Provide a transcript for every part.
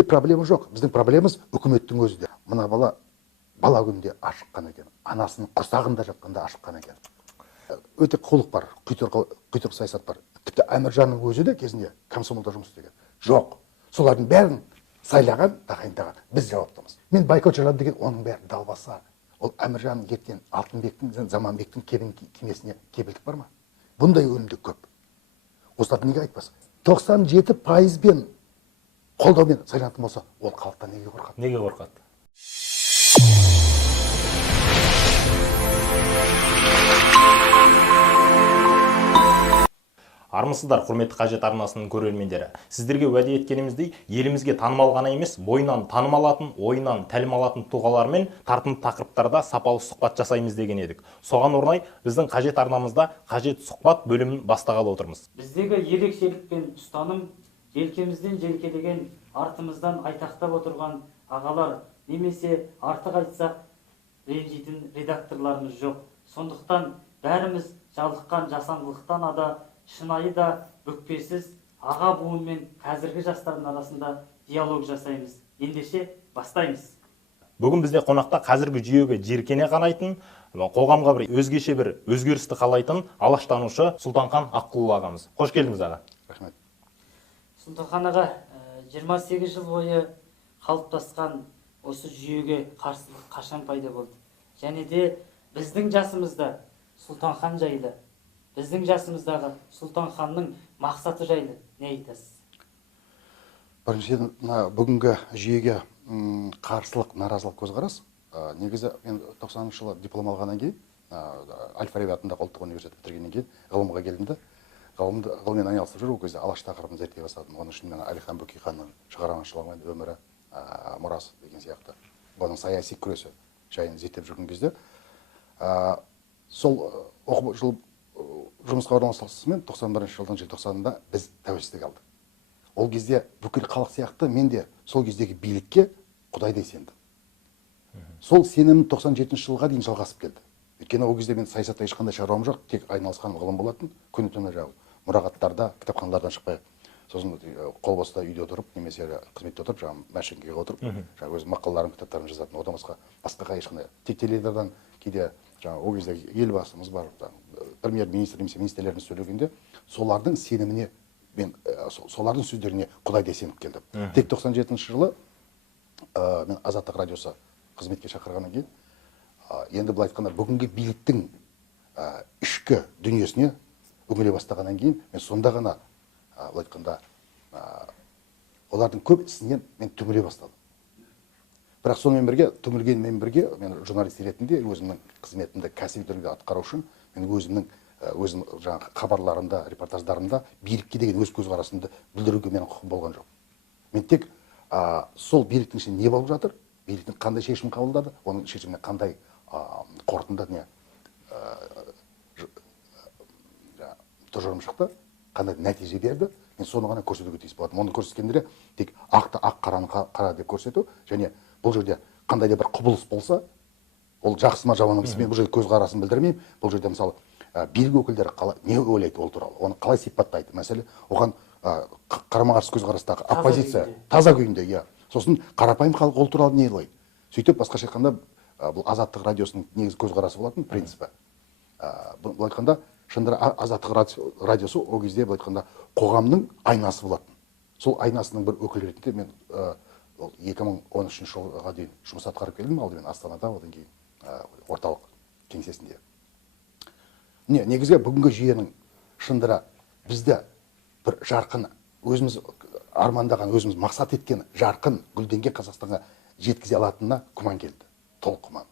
бізде проблема жоқ. Біздің проблемамыз үкіметтің өзі де. Мына бала күнде ашыққан екен. Анасының құрсағында жатқанда ашыққан екен. Өте қулық бар, құйтырқы саясат бар. Тіпті Әміржанның өзі де кезінде комсомолда жұмыс істеген. Жоқ. Солардың бәрін сайлаған, тағайындаған. Біз жауаптымыз. Мен Байкал Жыран деген оның бәрі далбаса. Ол Әміржанның кеткен Алтынбектің, Заманбектің кемесіне кепілдік бар ма? Бұндай өлімді көп. Осыларды неге айтпас? 97%-бен қолдаумен сайланатын болса, ол халықтан неге қорқады? Неге қорқады? Армысыздар, құрметті қажет арнасының көрермендері. Сіздерге уәде еткеніміздей, елімізге танымал ғана емес, бойынан таным алатын, ойынан тәлім алатын тұлғалармен тартымды тақырыптарда сапалы сұхбат жасаймыз деген едік. Соған орай біздің қажет арнамызда қажет сұхбат бөлімін бастағалы отырмыз. Біздегі ерекшелік пен ұстаным желкемізден желкелеген, артымыздан айтақтап отырған ағалар немесе артық айтсақ ренжитін редакторларымыз жоқ. Сондықтан бәріміз жалыққан жасандылықтан ада шынайы да бүкпесіз аға буын мен қазіргі жастардың арасында диалог жасаймыз. Ендеше бастаймыз. Бүгін бізде қонақта қазіргі жүйеге жиіркене қарайтын, қоғамға бір өзгеше бір өзгерісті қалайтын алаштанушы Сұлтанхан Аққұлы ағамыз. Қош келдіңіз аға. Рахмет. Сұлтанхан аға, 28 жыл бойы қалыптасқан осы жүйеге қарсылық қашан пайда болды? Және де біздің жасымызда Сұлтанхан жайлы, біздің жасымыздағы Сұлтанханның мақсаты жайлы не айтасыз? Біріншіден, бүгінгі жүйеге қарсылық, наразылық көзқарас. Негізі мен 90 жылы диплом алғаннан кейін, Әл-Фараби атындағы ұлттық университет бітіргеннен кейін ғылымға келдім де, ғылыммен айналысып жүріп, ол кезде алаш тақырыбын зерттей бастадым. Оның үшін мен Әлихан Бөкейханның шығармашылығы мен өмірі, мұрасы деген сияқты, оның саяси күресі жайын зерттеп жүрген кезде, сол жұмысқа орналасысымен 91 жылдың желтоқсанында біз тәуелсіздік алдық. Ол кезде бүкіл халық сияқты мен де сол кездегі билікке құдайдай сендім. Сол сенім 97 жылға дейін жалғасып келді. Өйткені ол кезде мен саясатта ешқандай шаруам жоқ, тек айналысқан ғылым болатын, күні-түні мұрағаттарда, кітапханалардан шықпай. Сосын қол боста үйде отырып, немесе қызметте отырып, машинкеге отырып, өз мақалаларым, кітаптарым жазатын. Одан басқаға ешқандай. Тек теледидардан кейде ол кезде елбасымыз бар, премьер-министр немесе министрлердің сөйлегенде, солардың сеніміне, солардың сөздеріне құдайдай сеніп келдім. Тек 97 жылы мен Азаттық радиосы қызметке шақырғаннан кейін, енді былай айтқанда бүгінгі биліктің ішкі дүниесіне үңіле бастағаннан кейін, мен сонда ғана былай айтқанда олардың көп ісінен мен түңіле бастадым. Бірақ сонымен бірге, түңілгенмен бірге, мен журналист ретінде өзімнің қызметімді кәсіби түрде атқару үшін, мен өзім хабарларымда, репортаждарымда билікке деген өз көзқарасымды білдіруге менің құқым болған жоқ. Мен тек сол биліктің ішінде не болып жатыр, биліктің қандай шешім қабылдады, оның шешіміне қандай қорытынды тұжырым шықты, қандай нәтиже берді, мен соны ғана көрсетуге тиіс болатым. Оны көрсеткенде тек ақты ақ, қараны қара деп көрсету, және бұл жерде қандай да бір құбылыс болса, ол жақсы ма жаман ма, мен бұл жерде көзқарасын білдірмеймін. Бұл жерде мысалы билік өкілдері не ойлайды ол туралы, оны қалай сипаттайды. Мәселе оған қарама-қарсы көзқарастағы оппозиция таза күйінде, иә. Сосын қарапайым халық ол туралы не ойлайды. Сөйтіп басқаша айтқанда бұл Азаттық радиосының негізгі көзқарасы болатын принципі. Бұл айтқанда шындыра Азаттық радиосы ол кезде бұл айтқанда қоғамның айнасы болатын. Сол айнасының бір өкілі ретінде мен 2013 жылға дейін жұмыс атқарып келдім, алдымен Астанада, одан кейін орталық кеңсесінде. Негізгі бүгінгі жүйенің шындыра бізді бір жарқын, өзіміз армандаған, өзіміз мақсат еткен жарқын гүлденген Қазақстанға жеткізе алатынына күмән келді, толық күмән.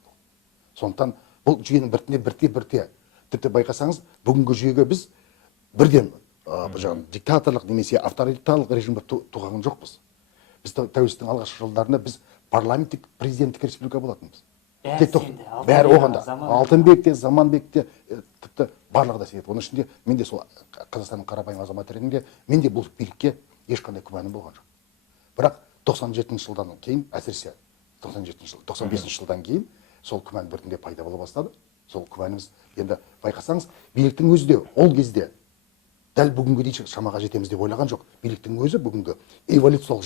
Сондықтан бұл жүйенің бірте тіпті байқасаңыз, бүгінгі жүйеге біз бірден диктаторлық немесе авторитарлық режимді туған жоқпыз. Біз тәуелсіздіктің алғашқы жылдарында біз парламенттік президенттік республика болатынбыз. Бәрі оғанда. Алтынбекте, Заманбекте, тіпті барлығы да себеп. Оның ішінде мен де сол Қазақстанның қарапайым азаматы ретінде мен де бұл билікке ешқандай күмәнім болған жоқ. Бірақ 97 жылдан кейін, әсіресе 95 жылдан кейін сол күмән біртіндеп пайда бола бастады. Сол күмәніміз енді байқасаңыз, биліктің өзі де ол кезде дәл бүгінге дейін шамаға жетеміз деп ойлаған жоқ. Биліктің өзі бүгінгі эволюциялық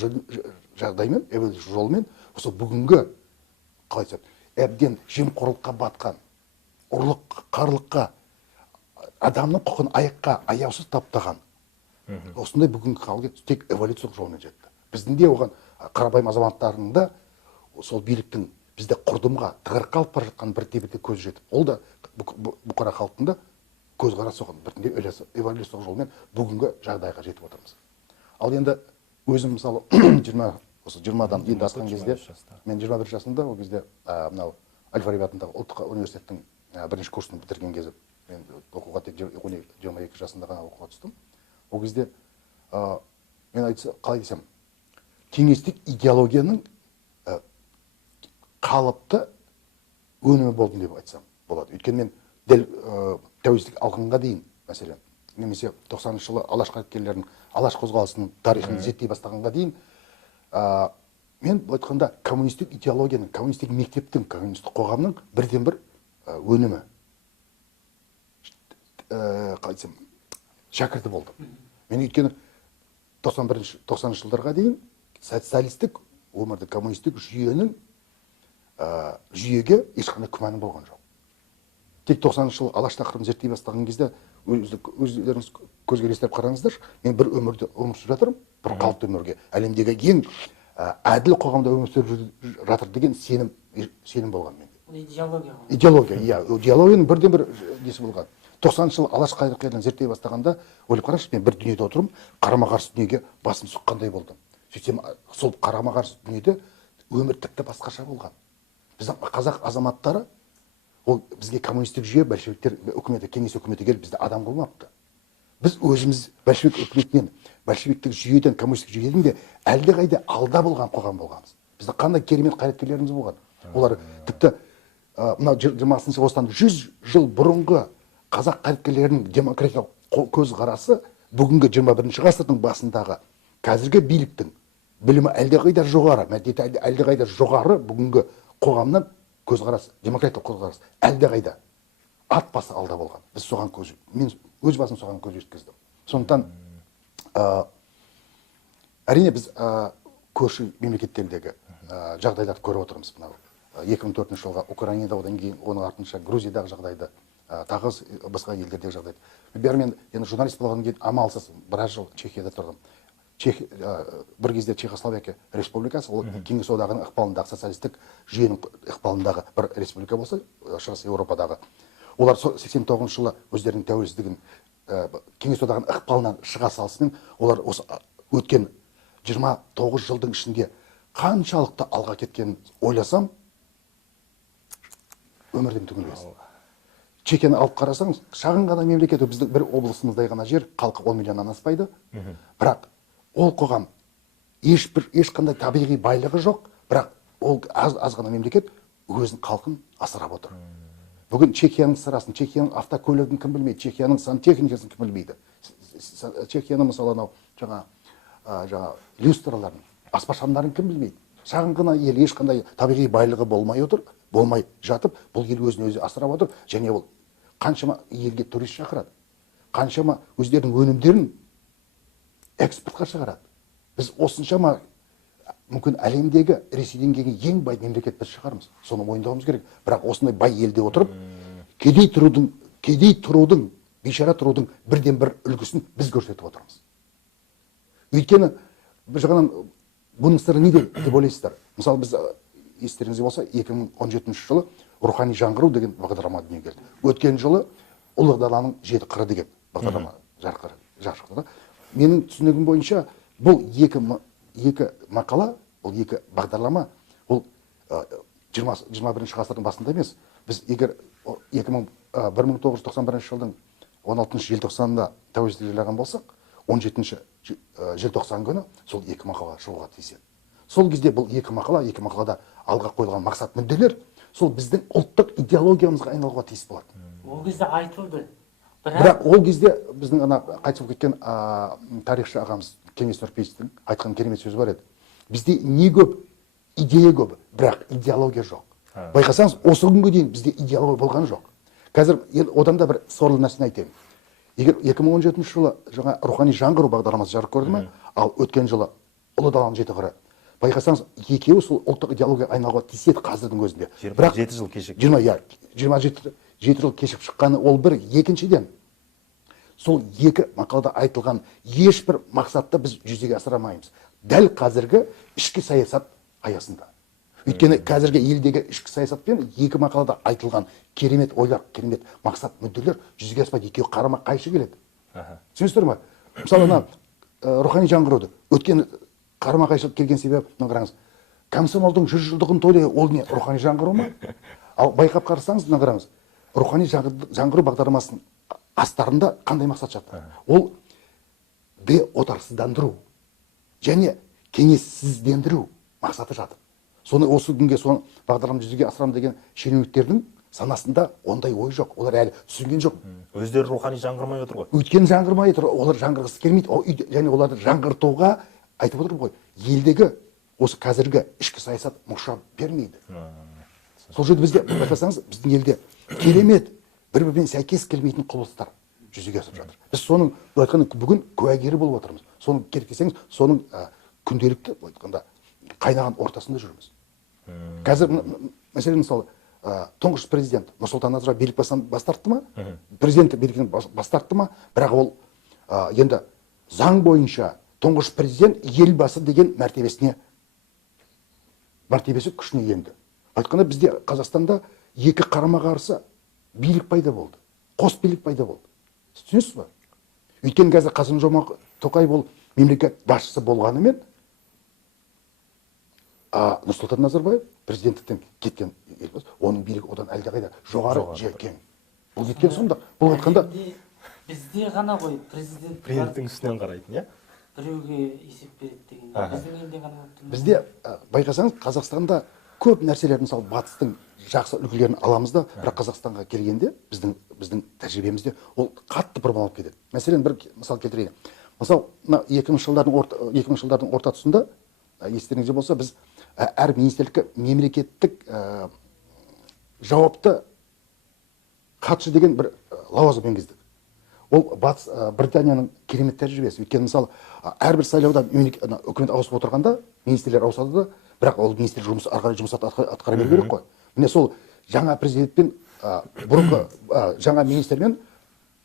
жағдаймен, эволюциялық жолмен осы бүгінгі қалай айтсам, әбден жемқорлыққа батқан, ұрлық, қарлыққа, адамның құқын аяққа аяусыз таптаған. Осындай бүгінгі халге тек эволюциялық жолмен жетті. Біздің де оған қарапайым азаматтарының да сол биліктің бізде құрдымға, тығырыққа алып бара жатқан бірте-бірте көз жетіп, ол да бұқара халықтың да көзқарасы соған біртіндеп эволюциялық жолмен бүгінгі жағдайға жетіп отырмыз. Ал енді өзім мысалы 20-дан енді асқан кезде, мен 21 жасымда, ол кезде мынау Әл-Фараби атындағы ұлттық университеттің бірінші курсын бітірген кезде, мен оқуға тек 22 жасында ғана оқуға түстім. Ол кезде мен қалай десем, кеңестік идеологияның қалыпты өнімі болдым деп айтсам болады. Өйткені мен дәл тәуелсіздік алғанға дейін, мәселен, немесе 90-шы жылы алаш қайраткерлерінің алаш қозғалысының тарихын зерттей бастағанға дейін, мен былай айтқанда коммунистік идеологияның, коммунистік мектептің, коммунистік қоғамның бірден бір өнімі, қалай десем, шәкірті болдым. Мен өйткені 90-шы жылдарға дейін социалистік өмірді, коммунистік жүйеге ешқандай күмәнім болған жоқ. Тек 90-шы жылы алаш тақырыбын зерттей бастаған кезде өздеріңіз көзге елестіріп қараңыздар, мен бір өмірде өмір сүріп жатырмын, бір қалыпты өмірге, әлемдегі ең әділ қоғамда өмір сүріп жатыр деген сенім болған менде. Идеология, иә, идеологияның бірден бір несі болған. 90-шы жылы алаш қайраткерлерін зерттей бастағанда, ойлап қараңызшы, мен бір дүниеде отырмын, қарама-қарсы дүниеге басым сұққандай болдым. Сөйтсем, сол қарама-қарсы дүниеде өмір тіпті басқаша болған. Біздің қазақ азаматтары, ол бізге коммунистік жүйе, большевиктер үкіметі, кеңес үкіметі келіп бізді адам қылмапты. Біз өзіміз большевик үкіметінен, большевиктік жүйеден, коммунистік жүйеден де әлдеқайда алда болған қоғам болғанбыз. Біздің қандай керемет қайраткерлеріміз болған. Олар тіпті мынау 20-шы осыдан 100 жыл бұрынғы қазақ қайраткерлерінің демократиялық көзқарасы бүгінгі 21-ші ғасырдың басындағы қазіргі биліктің білімі әлдеқайда жоғары, мәдениеті әлдеқайда жоғары бүгінгі қоғамнан көзқарас, демократиялық көзқарас әлдеқайда ат басы алда болған. Біз соған мен өз басым соған көз жеткіздім. Сондықтан әрине біз көрші мемлекеттердегі жағдайларды көріп отырмыз. Мынау 2004 жылға Украинада, одан кейін оның артынша Грузиядағы жағдайды, тағы басқа елдердегі жағдайды. Бәрі мен енді журналист болғаннан кейін амалсыз біраз жыл Чехияда тұрдым. Бір кезде Чехословакия республикасы, ол кеңес одағының ықпалындағы, социалистік жүйенің ықпалындағы бір республика болса, шығыс Еуропадағы. Олар 89 жылы өздерінің тәуелсіздігін кеңес одағының ықпалынан шыға салысымен, олар осы өткен 29 жылдың ішінде қаншалықты алға кеткенін ойласам, өмірден түңілесің. Чехияны алып қарасаңыз, шағын ғана мемлекет, біздің бір облысымыздай ғана жер, халқы 10 миллионнан аспайды. Бірақ ол қоғам ешқандай табиғи байлығы жоқ, бірақ ол аз ғана мемлекет өзінің халқын асырап отыр. Бүгін Чехияның сырасын, Чехияның автокөлігін кім білмейді, Чехияның сантехникасын кім білмейді. Чехияның мысалы жаңа люстраларын, аспашандарын кім білмейді. Шағын ғана ел, ешқандай табиғи байлығы болмай жатып, бұл ел өзін өзі асырап отыр, және ол қаншама елге турист шақырады, қаншама өздерінің өнімдерін экспортқа шығарады. Біз осыншама мүмкін әлемдегі Ресейден кейін ең бай мемлекет біз шығармыз. Соны мойындауымыз керек. Бірақ осындай бай елде отырып, кедей тұрудың, бейшара тұрудың бірден бір үлгісін біз көрсетіп отырмыз. Өйткені бір жағынан бұның сыры неде деп ойлайсыздар? Мысалы біз естеріңізде болса 2017 жылы рухани жаңғыру деген бағдарлама дүниеге келді. Өткен жылы ұлы даланың 7 қыры деген бағдарлама жарық шықты. Менің түсінігім бойынша бұл екі мақала, бұл екі бағдарлама, ол 21 ғасырдың басында емес. Біз егер 1991 жылдың 16 желтоқсанында тәуелсіздік жариялаған болсақ, 17 желтоқсан күні сол екі мақала шығуға тиіс еді. Сол кезде бұл екі мақалада алға қойылған мақсат мүдделер сол біздің ұлттық идеологиямызға айналуға тиіс болады. Ол кезде айтылды. Бірақ ол кезде біздің қайтыс болып кеткен тарихшы ағамыз Кеңес Нұрпейісовтің айтқан керемет сөзі бар еді. Бізде не көп, идея көп, бірақ идеология жоқ. Байқасаңыз, осы күнге дейін бізде идеология болған жоқ. Қазір оданда бір сорлы нәрсені айтайын. егер 2017 жылы жаңа рухани жаңғыру бағдарламасы жарық көрді ме, ал өткен жылы ұлы даланың жеті қыры, байқасаңыз екеуі сол ұлттық идеологияға айналуға тиіс еді қазірдің өзінде. 27 жыл кешік. 27 жыл кешіп шыққаны ол бір. Екіншіден, сол екі мақалада айтылған ешбір мақсатты біз жүзеге асыра алмаймыз. Дәл қазіргі ішкі саясат аясында. Өйткені қазіргі елдегі ішкі саясатпен екі мақалада айтылған керемет ойлар, керемет мақсат, мүдделер жүзеге аспайды, екеуі қарама қайшы келеді. Түсінесіздер ме? Мысалы, ана рухани жаңғыруды өткен қарама қайшылық келген себебі, қараңыз, комсомолдың 100 жылдығын тойлау, ол не рухани жаңғыру ма? Ал байқап қарасаңыз, қараңыз, рухани жаңғыру бағдарламасының астарында қандай мақсат жатыр? Ол отарсыздандыру және кеңессіздендіру мақсаты жатыр. Соны осы күнге соны бағдарламаны жүзеге асырамын деген шенеуніктердің санасында ондай ой жоқ. Олар әлі түсінген жоқ. Өздері рухани жаңғырмай отыр ғой. Өйткені жаңғырмай отыр, олар жаңғырғысы келмейді. Және оларды жаңғыртуға айтып отырмын ғой, елдегі осы қазіргі ішкі саясат мұрша бермейді. Сол жерде бізде байқасаңыз, біздің елде керемет бір-бірімен сәйкес келмейтін құбылыстар жүзеге асып жатыр. Біз соның бүгін куәгері болып отырмыз. Соның керек десеңіз, соның күнделікті айтқанда қайнаған ортасында жүрміз. Қазір мәселен мысалы тұңғыш президент Нұрсұлтан Назарбаев билік бас тартты ма? Президент биліктен бас тартты ма? Бірақ ол енді заң бойынша тұңғыш президент елбасы деген мәртебесі күшіне енді. Айтқанда бізде Қазақстанда екі қарама қарсы билік пайда болды. Қос билік пайда болды. Түсінесіз ба? Өйткені қазір Қасым-Жомарт Тоқаев ол мемлекет басшысы болғанымен Нұрсұлтан Назарбаев президенттіктен кеткен елбасы, оның билігі одан әлдеқайда жоғары кең. Бұл кеткен сонда. Бұл айтқанда бізде ғана ғой президенттің үстінен қарайтын, иә? Біреуге есеп береді деген. Біздің елде ғана болып тұр. Бізде байқасаңыз, Қазақстанда көп нәрселер, мысалы батыстың жақсы үлгілерін аламыз да, бірақ Қазақстанға келгенде біздің тәжірибемізде ол қатты бұрмаланып кетеді. Мәселен, бір мысал келтірейін. Мысалы, 2000 жылдардың орта тұсында, естеріңізде болса, біз әр министрлікке мемлекеттік жауапты хатшы деген бір лауазым енгіздік. Ол Батыс Британияның керемет тәжірибесі. Өйткені мысалы, әрбір сайлауда үкімет ауысып отырғанда, министрлер ауысады да, бірақ ол министр жұмыс атқара беру керек қой. Міне сол жаңа президентпен бұрынғы жаңа министрмен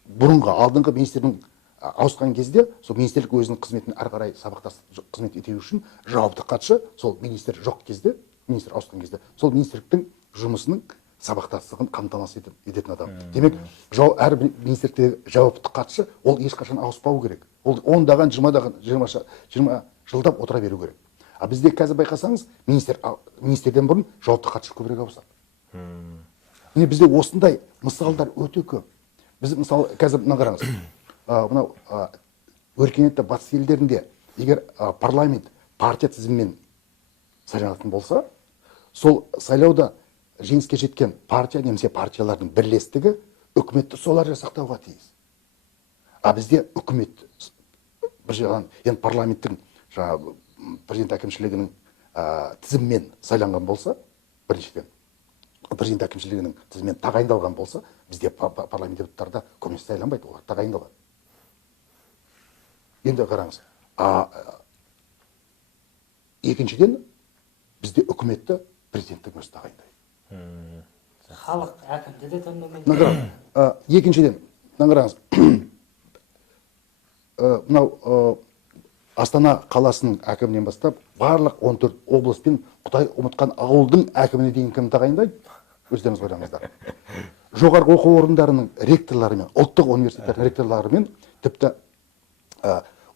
бұрынғы алдыңғы министрдің ауысқан кезде сол министрлік өзінің қызметін әрі қарай сабақтас қызмет ету үшін жауапты хатшы сол министр жоқ кезде, министр ауысқан кезде, сол министрліктің жұмысының сабақтастығын қамтамасыз ететін адам. Демек, әр министрліктегі жауапты хатшы ол ешқашан ауыспау керек. Ол 10-даған, 20 жылдап отыра беру керек. А бізде қазір байқасаңыз, министрден бұрын жауапты хатшы көбірек ауысады. Міне бізде осындай мысалдар өте көп. Біз мысалы қазір қараңыз. Мынау өркениетті батыс елдерінде егер парламент партия тізімімен сайланатын болса, сол сайлауда жеңіске жеткен партия немесе партиялардың бірлестігі үкіметті солар жасақтауға тиіс. А бізде үкімет бір жағынан енді парламенттің президент әкімшілігінің тізімімен сайланған болса, біріншіден президент әкімшілігінің тізімімен тағайындалған болса, бізде парламент депутаттары көбінесе сайланбайды, олар тағайындалады. Енді қараңыз, екіншіден бізде үкіметті президенттің өзі тағайындайды. Халық әкімді де таңдамайды. Екіншіден, қараңыз, мынау Астана қаласының әкімінен бастап барлық 14 облыс пен Құдай ұмытқан ауылдың әкіміне дейін кім тағайындайды? Өздеріңіз ойлаңыздар. Жоғарғы оқу орындарының ректорларымен, ұлттық университеттердің ректорларымен, тіпті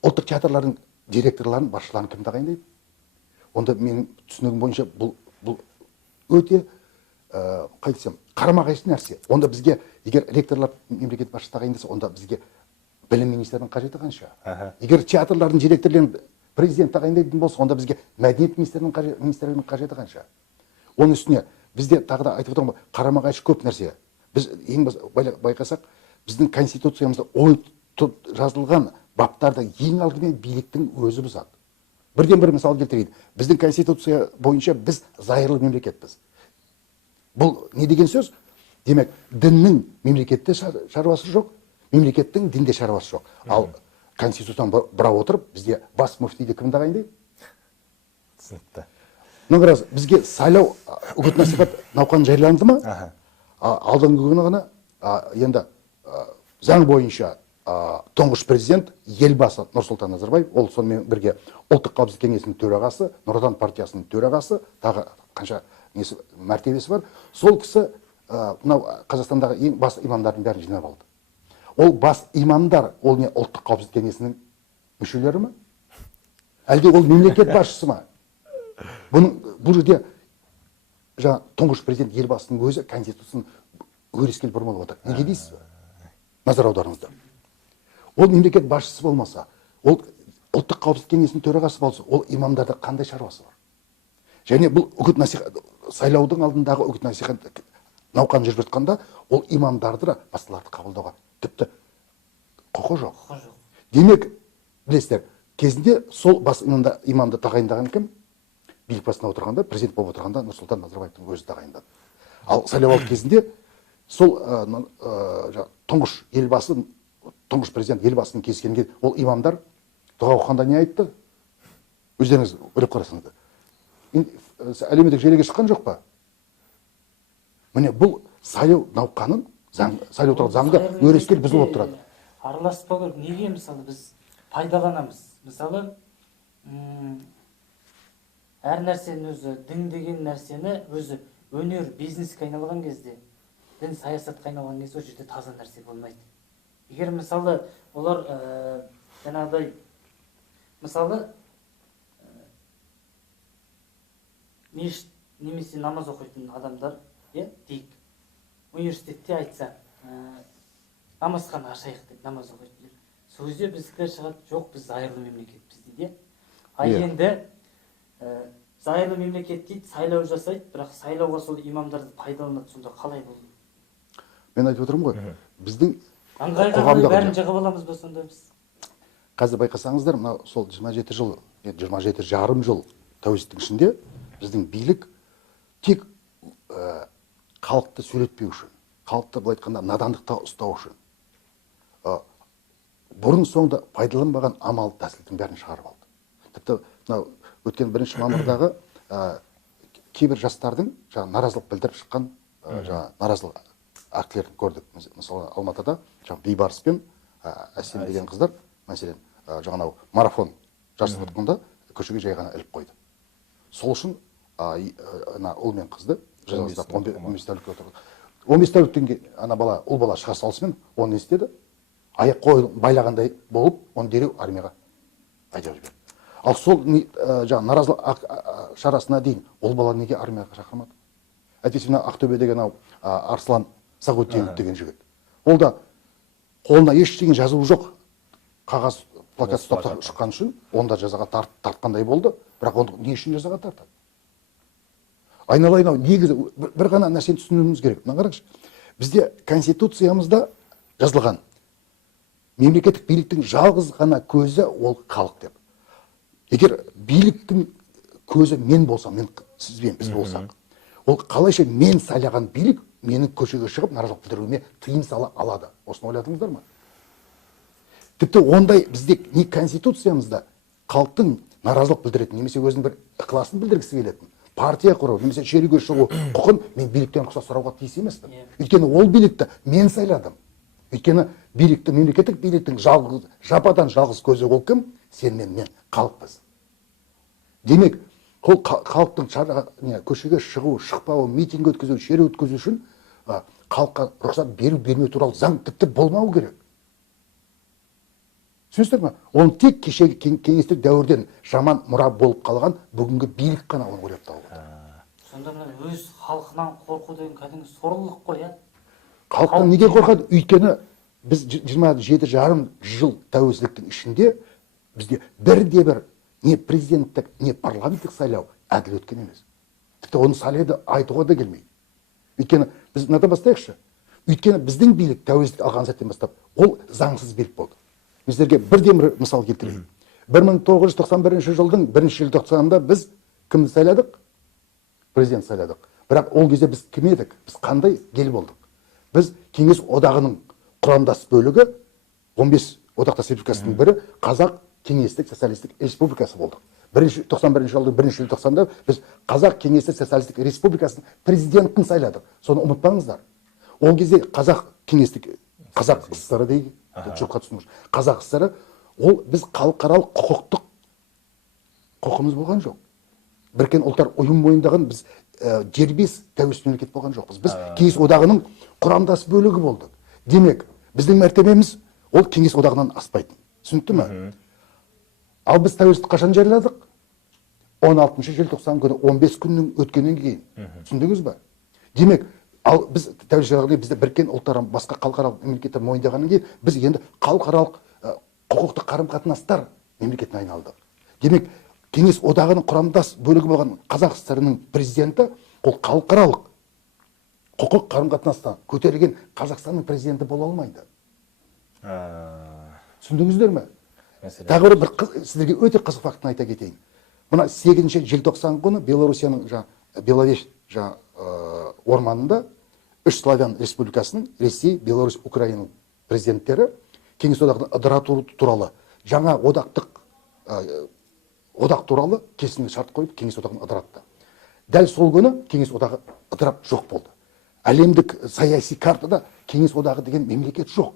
ұлттық театрлардың директорларын, басшыларын кім тағайындайды? Онда менің түсінігім бойынша бұл өте қарама-қайшы нәрсе. Онда бізге егер ректорлар мемлекет басшысы тағайындаса, онда бізге білім министрінің қажеті қанша? Егер театрлардың директорларын президент тағайындайтын болса, онда бізге мәдениет министрінің қажеті қанша? Оның үстіне бізде тағы да айтып отырмын, қарама-қайшы көп нәрсе. Біз ең байқасақ, біздің конституциямызда жазылған баптарда ең алдымен биліктің өзі бұзады. Бірден бір мысал келтірейін. Біздің конституция бойынша біз зайырлы мемлекетпіз. Бұл не деген сөз? Демек, діннің мемлекетте шаруасы жоқ, мемлекеттің дінде шаруасы жоқ. Ал конституцияны бұрап отырып, бізде бас мүфтиді кім тағайындайды? Түсінікті. Мына қараңыз, бізге сайлау үгіт насихат науқаны жарияланды ма? Алдыңғы күні ғана енді заң бойынша тұңғыш президент елбасы Нұрсұлтан Назарбаев, ол сонымен бірге ұлттық қауіпсіздік кеңесінің төрағасы, Нұр Отан партиясының төрағасы, тағы қанша мәртебесі бар. Сол кісі мынау Қазақстандағы ең бас имамдардың бәрін жинап алды. Ол бас имамдар, ол не ұлттық қауіпсіздік кеңесінің мүшелері ме? Әлде ол мемлекет басшысы ма? Бұл жерде тұңғыш президент елбасының өзі конституцияны өрескел бұрмалап отыр. Неге дейсіз? Назар аударыңыздар. Ол мемлекет басшысы болмаса, ол ұлттық қауіпсіздік кеңесінің төрағасы болса, ол имамдарда қандай шаруасы бар? Және бұл үгіт насихат, сайлаудың алдындағы үгіт насихат науқан жүріп жатқанда, ол имамдарды да басқаларды қабылдауға тіпті құқы жоқ. Демек, білесіздер, кезінде сол бас имамды тағайындаған кім? Билік басына отырғанда, президент болып отырғанда Нұрсұлтан Назарбаевтың өзі тағайындады. Ал сайлауалды кезінде сол тұңғыш елбасы, тұңғыш президент елбасының кезгенге ол имамдар дұға оқығанда не айтты? Өздеріңіз ойлап қарасаңыздар. Әлеуметтік желіге шыққан жоқ па? Міне бұл сайлау науқанын, сайлау туралы заңда өрескел бұзылып тұрады. Араласпау керек. Неге мысалы біз пайдаланамыз? Мысалы, әр нәрсені өзі, дін деген нәрсені өзі өнер, бизнеске айналған кезде, дін саясатқа айналған кезде ол жерде таза нәрсе болмайды. Егер мысалы олар жаңағыдай мысалы мешіт немесе намаз оқитын адамдар, дейік, университетте айтса, намазхана ашайық деп намаз оқитын. Сөзде біздікілер шығады, жоқ, біз зайырлы мемлекетпіз дейді. Енді зайырлы мемлекет дейді, сайлау жасайды, бірақ сайлауға сол имамдарды пайдаланады, сонда қалай болды? Мен айтып отырмын ғой, біздің аңғайға бәрін жығып аламыз ба сонда біз? Қазір байқасаңыздар, сол 27 жыл, 27 жарым жыл тәуелсіздіктің ішінде біздің билік тек халықты сөйлетпеу үшін, халықты былай айтқанда надандықта ұстау үшін, бұрын соңды пайдаланбаған амал тәсілдің бәрін шығарып алды. Тіпті өткен 1 мамырдағы кейбір жастардың наразылық білдіріп шыққан наразылық актілерін көрдік. Мысалы, Алматыда Бейбарыс пен Әсем деген қыздар, мәселен, жаңағы марафон жарысып отқанда көшеге жай ғана іліп қойды. Сол үшін ұл мен қызды 15 тәулікке отырды. 15 тәуліктен кейін ұл бала шыға салысымен оны не істеді? Аяқ қолын байлағандай болып, оны дереу армияға айдап жіберді. Ал сол наразылық шарасына дейін ұл бала неге армияға шақырмады? Әйтпесе Ақтөбедегі Арслан Сағутдинов деген жігіт. Ол да қолына ештеңе жазуы жоқ, қағаз плакат ұстап шыққан үшін онда жазаға тартқандай болды, бірақ оны не үшін жазаға тартады? Айналайын, негізі бір ғана нәрсені түсінуіміз керек. Мына қараңызшы, бізде конституциямызда жазылған мемлекеттік биліктің жалғыз ғана көзі ол халық деп. Егер биліктің көзі мен болсам, сізбен біз болсақ, ол қалайша мен сайлаған билік менің көшеге шығып наразылық білдіруіме тыйым сала алады. Осыны ойладыңыздар ма? Тіпті ондай бізде не конституциямызда халықтың наразылық білдіретін, немесе өзінің бір ықыласын білдіргісі келетін, партия құру, немесе шеруге шығу құқын мен биліктен рұқсат сұрауға тиіс емеспін. Өйткені ол билікті мен сайладым. Өйткені билікті, мемлекеттік биліктің жападан жалғыз көзі ол кім? Сен мен халықпыз. Демек, халықтың көшеге шығу, шықпауы, митинг өткізу, шеру өткізу үшін халыққа рұқсат беру-бермеу туралы заң тіпті болмау керек. Түсінесіздер ме? Оны тек кешегі кеңестік дәуірден жаман мұра болып қалған бүгінгі билік қана оны ойлап тауып. Сонда өз халқынан қорқу деген кәдімгі сорлылық қой, Халықтан неге қорқады? Өйткені біз 27 жарым жыл тәуелсіздіктің ішінде бізде бірде-бір не президенттік, не парламенттік сайлау әділ өткен емес. Тіпті оны сайлауды айтуға да келмейді. Өйткені біз мынадан бастайықшы. Өйткені біздің билік тәуелсіздік алған сәттен бастап ол заңсыз билік болды. Мен сіздерге бірден бір мысал келтірейін. 1991 жылдың 1 желтоқсанында біз кімді сайладық? Президент сайладық. Бірақ ол кезде біз кім едік? Біз қандай ел болдық? Біз Кеңес одағының құрамдас бөлігі 15 одақтас республикасының бірі Қазақ Кеңестік Социалистік Республикасы болдық. 91 жылдың 1 желтоқсанда біз Қазақ Кеңестік Социалистік Республикасының президентін сайладық. Соны ұмытпаңыздар. Ол кезде Қазақ Кеңестік, Қазақ СССР дейді, жоққа түсініңіз. Қазақ СССР, ол біз халықаралық құқықтық құқымыз болған жоқ. Біріккен ұлттар ұйым мойындаған біз дербес тәуелсіз мемлекет болған жоқпыз. Біз Кеңес одағының құрамдас бөлігі болдық. Демек, біздің мәртебеміз ол Кеңес одағынан аспайтын. Түсінікті ме? Ал біз тәуелсіздік қашан жарияладық? 16 желтоқсан күні 15 күннің өткеннен кейін. Түсіндіңіз ба? Демек, ал біз тәуелсіздік бізді біріккен ұлттар басқа халықаралық мемлекеттер мойындағаннан кейін біз енді халықаралық құқықтық қарым-қатынастар мемлекетіне айналдық. Демек, Кеңес одағының құрамдас бөлігі болған Қазақ СССР-ның президенті ол халықаралық құқық қарым-қатынастан көтерілген Қазақстанның президенті бола алмайды. Түсіндіңіздер ме? Тағы бір сіздерге өте қызық фактын айта кетейін. Мына 8 желтоқсан күні Белорусияның Беловеж орманында 3 славян республикасының Ресей, Беларусь, Украинаның президенттері Кеңес одағын ыдырату туралы жаңа одақ туралы келісімге шарт қойып Кеңес одағын ыдыратты. Дәл сол күні Кеңес одағы ыдырап жоқ болды. Әлемдік саяси картада Кеңес одағы деген мемлекет жоқ.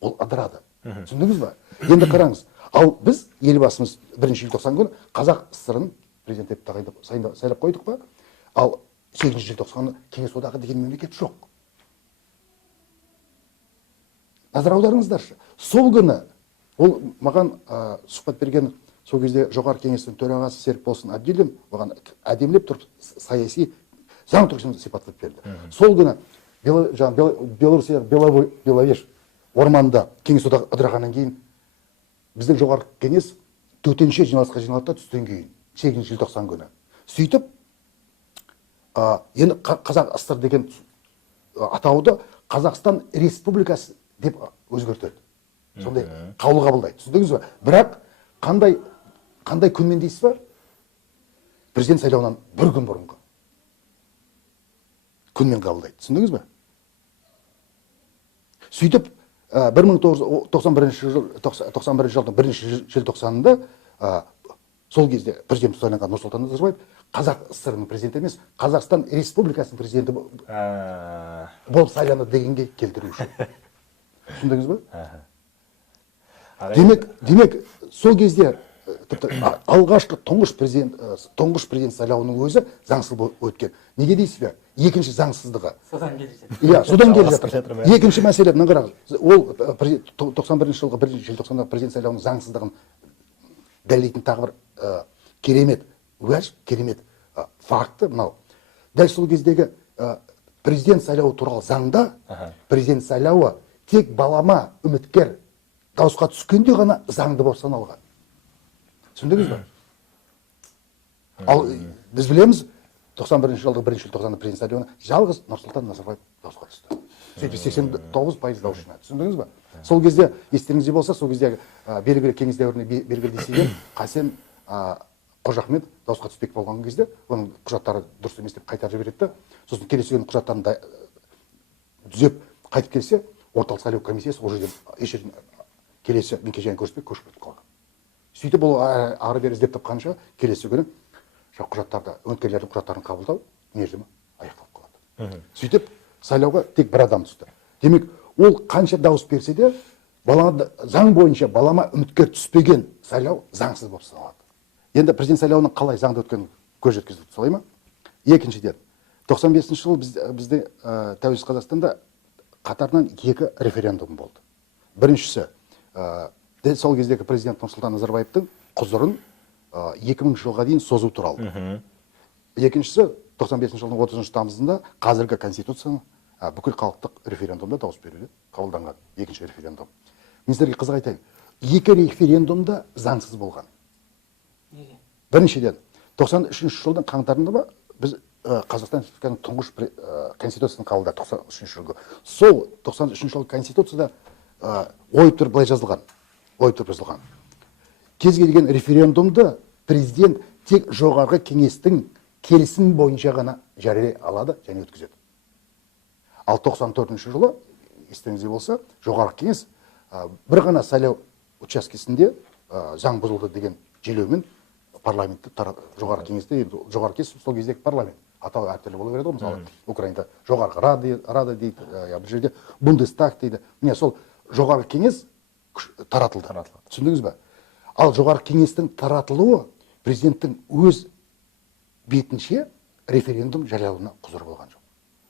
Ол ыдырады. Түсіндіңіз ба? Енді қараңыз. Ал біз елбасымыз 1 желтоқсан күні Қазақ СССР-ның президент етіп тағайындап сайлап қойдық па? Ал 8 желтоқсанда Кеңес одағы деген мемлекет жоқ. Назар аударыңыздаршы. Сол күні ол маған сұхбат берген сол кезде жоғарғы кеңестің төрағасы Серікболсын Абдилин оған әдемілеп тұрып саяси заң тұрғысынан сипаттап берді. Сол күні Белорусия Беловеж орманында Кеңес одағы ыдырағаннан кейін біздің жоғарғы кеңес төтенше жиналысқа жиналды түстен кейін 8 желтоқсан күні. Сөйтіп, енді Қазақ СССР деген атауды Қазақстан Республикасы деп өзгертеді. Сондай қаулы қабылдайды. Түсіндіңіз бе? Бірақ қандай күнмен дейсіз ба? Президент сайлауынан бір күн бұрынғы күнмен қабылдайды. Түсіндіңіз бе? Сөйтіп 1991 жылдың 1 желтоқсанында сол кезде президент сайланған Нұрсұлтан Назарбаев Қазақ СССР-ның президенті емес, Қазақстан Республикасының президенті болып сайланды дегенге келтіру үшін. Түсіндіңіз бе? Демек, сол кезде алғашқы тұңғыш президент сайлауының өзі заңсыз өткен. Неге дейсіз бе? Екінші заңсыздығы. Содан келе жатыр. Иә, содан келе жатыр. Екінші мәселе, мына қараңыз. Ол 91 жылғы 1 желтоқсандағы президент сайлауының заңсыздығын дәлелдейтін тағы бір керемет уәж, керемет факты мынау. Дәл сол кездегі президент сайлауы туралы заңда президент сайлауы тек балама үміткер дауысқа түскенде ғана заңды болып саналған. Түсіндіңіз бе? Ал біз білеміз, 91 жылғы 1 желтоқсанда президент сайлауына жалғыз Нұрсұлтан Назарбаев дауысқа түсті. 89% дауыс жинады. Түсіндіңіз бе? Сол кезде, естеріңізде болса, сол кездегі белгілі кеңес дәуіріне белгілі десеген Қасен Қожа Ахмет дауысқа түспек болған кезде, оның құжаттары дұрыс емес деп қайтарып жібереді. Сосын келесі күні құжаттарын түзеп қайтып келсе, орталық сайлау комиссиясы ол жерден келесі мекенжайын көрсетпей көшіп кетіп қалған. Сөйтіп ол ары бері іздеп тапқанша келесі күні үміткерлердің құжаттарын қабылдау мерзімі аяқталып қалады. Сөйтіп сайлауға тек бір адам түсті. Демек, ол қанша дауыс берсе де, заң бойынша балама үміткер түспеген сайлау заңсыз болып саналады. Енді президент сайлауының қалай заңды өткенін көз жеткіздік, солай ма? Екіншіден, 95 жыл бізде тәуелсіз Қазақстанда қатарынан 2 референдум болды. Біріншісі, сол кездегі президент Нұрсұлтан Назарбаевтың құзырын 2000 жылға дейін созу туралы. Екіншісі, 95 жылдың 30 тамызында қазіргі конституцияны бүкіл халықтық референдумда дауыс беруге қабылданған екінші референдум. Мен сіздерге қызық айтайын. 2 референдумда заңсыз болған. Біріншіден, 93 жылдың қаңтарында біз Қазақстан Республикасының тұңғыш конституциясын қабылдады 93 жылғы. Сол 93 жылғы конституцияда ой тұрып былай жазылған. Кез келген референдумды президент тек жоғарғы кеңестің келісім бойынша ғана жариялай алады және өткізеді. Ал 94 жылы, естеріңізде болса, жоғарғы кеңес бір ғана сайлау учаскесінде заң бұзылды деген желеумен парламентті жоғарғы кеңесте, жоғарғы кеңес сол кездегі парламент атауы әртүрлі бола береді ғой, мысалы Украинада жоғарғы рада дейді, бір жерде бундестаг дейді. Міне сол жоғарғы кеңес таратылды. Түсіндіңіз бе? Ал жоғарғы кеңестің таратылуы президенттің өз бетінше референдум жариялауына құзыр болған жоқ.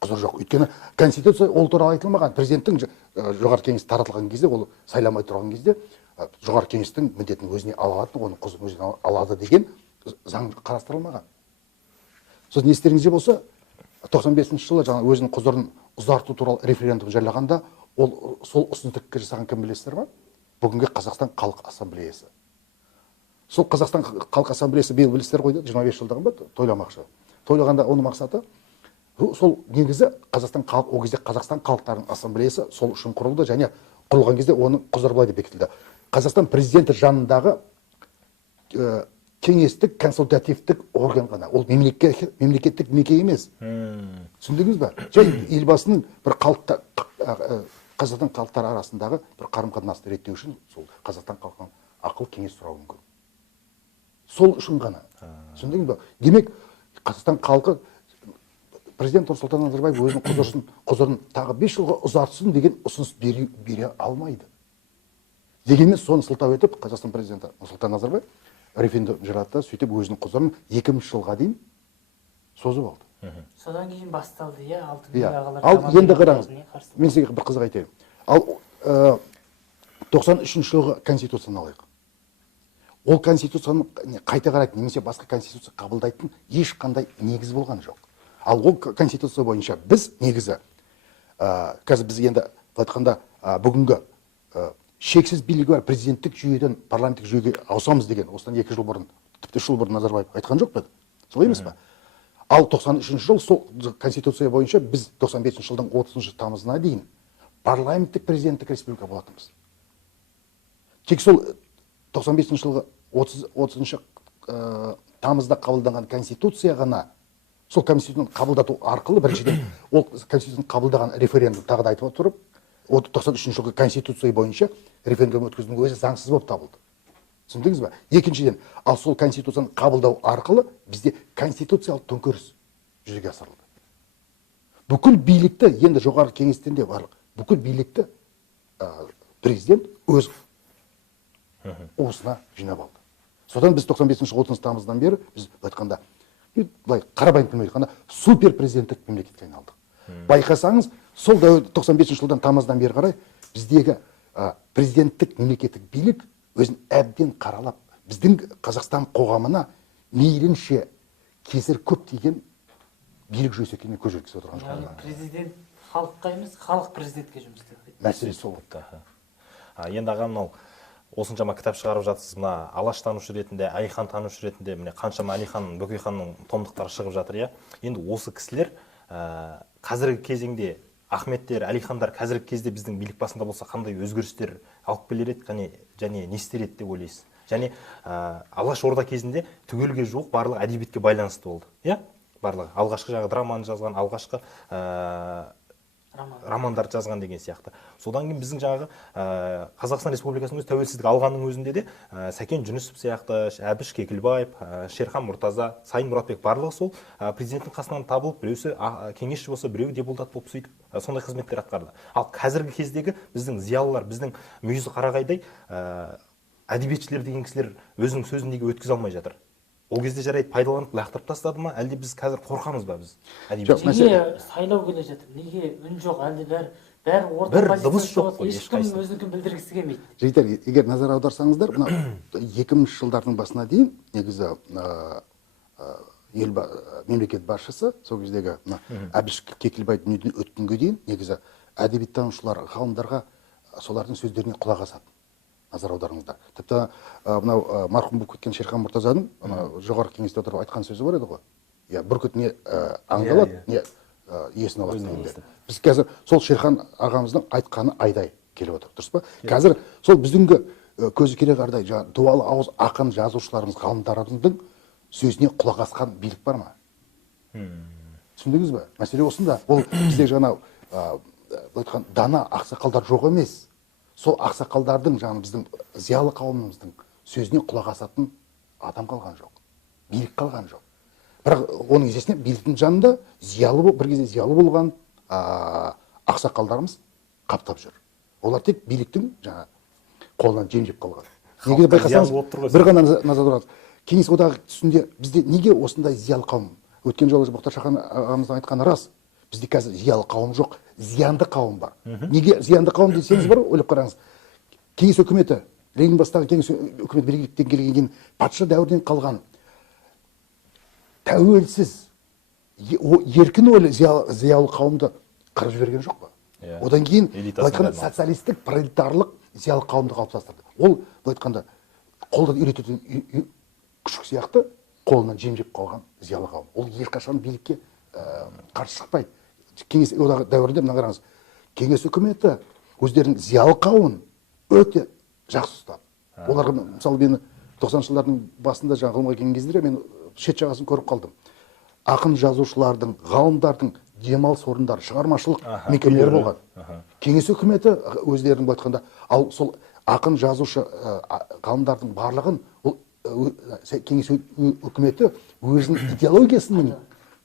Құзыр жоқ. Өйткені конституция ол туралы айтылмаған. Президенттің жоғарғы кеңес таратылған кезде, ол сайламай тұрған кезде жоғарғы кеңестің міндетін өзіне ала алады, оның құзырын өзіне алады деген заң қарастырылмаған. Сосын естеріңізде болса, 95 жылы жаңа өзінің құзырын ұзарту туралы референдум жариялағанда, ол сол ұсыныстыққа жасаған кім білесіздер ме? Бүгінгі Қазақстан Халық Ассамблеясы. Сол Қазақстан Халық Ассамблеясы биыл білесіздер ғой, 25 жылдығын ба тойламақшы. Тойлағанда оның мақсаты сол негізі Қазақстан халық, ол кезде Қазақстан халықтарының ассамблеясы сол үшін құрылды және құрылған кезде оның құзыры былай деп бекітілді. Қазақстан президенті жанындағы кеңестік консультативтік орган ғана. Ол мемлекеттік мекеме емес. Түсіндіңіз бе? Жай елбасының бір Қазақстан халықтары арасындағы бір қарым-қатынасты реттеу үшін сол Қазақстан халқынан ақыл кеңес сұрауы мүмкін. Сол үшін ғана. Түсіндіңіз бе? Демек, Қазақстан халқы президент Нұрсұлтан Назарбаев өзінің құзырын тағы 5 жылға ұзартсын деген ұсыныс бере алмайды. Дегенмен соны сылтау етіп, Қазақстан президенті Нұрсұлтан Назарбаев референдум жариялады, сөйтіп өзінің құзырын 2 жылға дейін созып алды. Содан кейін басталды, Ал енді қараңыз, мен сізге бір қызық айтайын. Ал 93 жылғы конституцияны алайық. Ол конституцияны қайта қарайтын немесе басқа конституция қабылдайтын ешқандай негіз болған жоқ. Ал ол конституция бойынша біз негізі, қазір біз енді айтқанда бүгінгі шексіз билігі бар президенттік жүйеден парламенттік жүйеге ауысамыз деген, осыдан 2 жыл бұрын, тіпті 3 жыл бұрын Назарбаев айтқан жоқ па? Солай емес па? Ал 93 жыл сол конституция бойынша біз 95 жылдың 30 тамызына дейін парламенттік президенттік республика болатынбыз. Тек сол 95 жылғы 30 тамызда қабылданған конституция ғана, сол конституцияны қабылдату арқылы біріншіден ол конституцияны қабылдаған референдум тағы да айтып отырып, 93 жылғы конституция бойынша референдум өткізудің өзі заңсыз болып табылды. Түсіндіңіз бе? Екіншіден, ал сол конституцияны қабылдау арқылы бізде конституциялық төңкеріс жүзеге асырылды. Бүкіл билікті, енді жоғарғы кеңестен де барлық, бүкіл билікті президент өз уысына жинап алды. Содан біз 95 30 тамыздан бері біз айтқанда, былай қарапайым тілмен айтқанда, супер президенттік мемлекетке айналдық. Байқасаңыз, сол 95 жылдан тамыздан бері қарай біздегі президенттік мемлекеттік билік өзін әбден қаралап, біздің Қазақстан қоғамына мейлінше кесір көп тиген билік жүйесі екеніне көз жеткізіп отырған жоқ. Президент халыққа емес, халық президентке жұмыс істейді. Мәселе сол. Енді аға, мынау осыншама кітап шығарып жатсыз, мына алаштанушы ретінде, Әлихан танушы ретінде, міне қаншама Әлихан, Бөкейханның томдықтары шығып жатыр, иә. Енді осы кісілер қазіргі кезеңде Ахметтер, Әлихандар қазіргі кезде біздің билік басында болса қандай өзгерістер алып келер еді, және не істер еді деп ойлайсыз? Және Алаш Орда кезінде түгелге жуық барлық әдебиетке байланысты болды. Иә? Барлығы алғашқы жағы драманы жазған, алғашқы романдарды жазған деген сияқты. Содан кейін біздің жаңағы Қазақстан Республикасының өз тәуелсіздік алғанның өзінде де Сәкен Жүнісов сияқты, Әбіш Кекілбаев, Шерхан Мұртаза, Сайын Мұратбек барлығы сол президенттің қасынан табылып, біреусі кеңесші болса, біреуі депутат болып сөйтіп сондай қызметтер атқарды. Ал қазіргі кездегі біздің зиялылар, біздің Мүйізі Қарағайдай әдебиетшілер деген кісілер өзінің сөзін неге өткізе алмай жатыр? Ол кезде жарайды пайдаланып лақтырып тастады ма, әлде біз қазір қорқамыз ба біз? Неге сайлау келе жатыр? Неге үн жоқ, әлде бәрі орта позициясы жоқ, ешкім өзінікін білдіргісі келмейді. Жігіттер, егер назар аударсаңыздар, мына 2000 жылдардың басына дейін негізі мемлекет басшысы, сол кездегі Әбіш Кекілбай дүниеден өткенге дейін негізі әдебиеттанушылар, ғалымдарға солардың сөздеріне құлақ асады. Назар аударыңыздар. Тіпті мынау марқұм болып кеткен Шерхан Мұртазаның жоғарғы кеңесте отырып айтқан сөзі бар еді ғой. Бүркіт не аңдалады, не есін алады дегенде. Біз қазір сол Шерхан ағамыздың айтқаны айдай келіп отыр, дұрыс па? Қазір сол біздіңгі көзі кере қардай дуалы ауыз ақын жазушыларымыз, ғалымдарымыздың сөзіне құлақ асқан билік бар ма? Түсіндіңіз бе? Мәселе осында. Ол бізде жаңа айтқан дана ақсақалдар жоқ емес. сол ақсақалдардың жаңағы біздің зиялы қауымымыздың сөзіне құлақ асатын адам қалған жоқ, билік қалған жоқ. Бірақ оның есесіне биліктің жанында бір кезде зиялы болған ақсақалдарымыз қаптап жүр. Олар тек биліктің жаңа қолынан жем жеп қалған. Неге байқасаңыз, бір ғана назар аударыңыз. Кеңес одағы тұсында бізде неге осындай зиялы қауым? Өткен жолы Мұхтар Шахан ағамыздың айтқаны рас. Бізде қазір зиялы қауым жоқ, зиянды қауым бар. Неге зиянды қауым десеңіз бар, ойлап қараңыз. Кеңес үкіметі, Ленин бастаған кеңес үкімет биліктен келген кейін патша дәуірінен қалған тәуелсіз, еркін ойлы зиялы қауымды қырып жіберген жоқ па? Одан кейін айтқанда социалистік, пролетарлық зиялы қауымды қалыптастырды. Ол айтқанда қолдан үйрететін күшік сияқты қолынан жем жеп қалған зиялы қауым. Ол ешқашан билікке қарсы шықпайды. Кеңес одағы дәуірінде мына қараңыз, кеңес үкіметі өздерінің зиялы қауымын өте жақсы ұстап. Оларға мысалы мені 90 жылдардың басында жаңа ғылымға келген кезде мен шет жағасын көріп қалдым. Ақын жазушылардың, ғалымдардың демалыс орындары, шығармашылық мекемелері болған. Кеңес үкіметі өздерінің айтқанда, ал сол ақын жазушы ғалымдардың барлығын кеңес үкіметі өзінің идеологиясының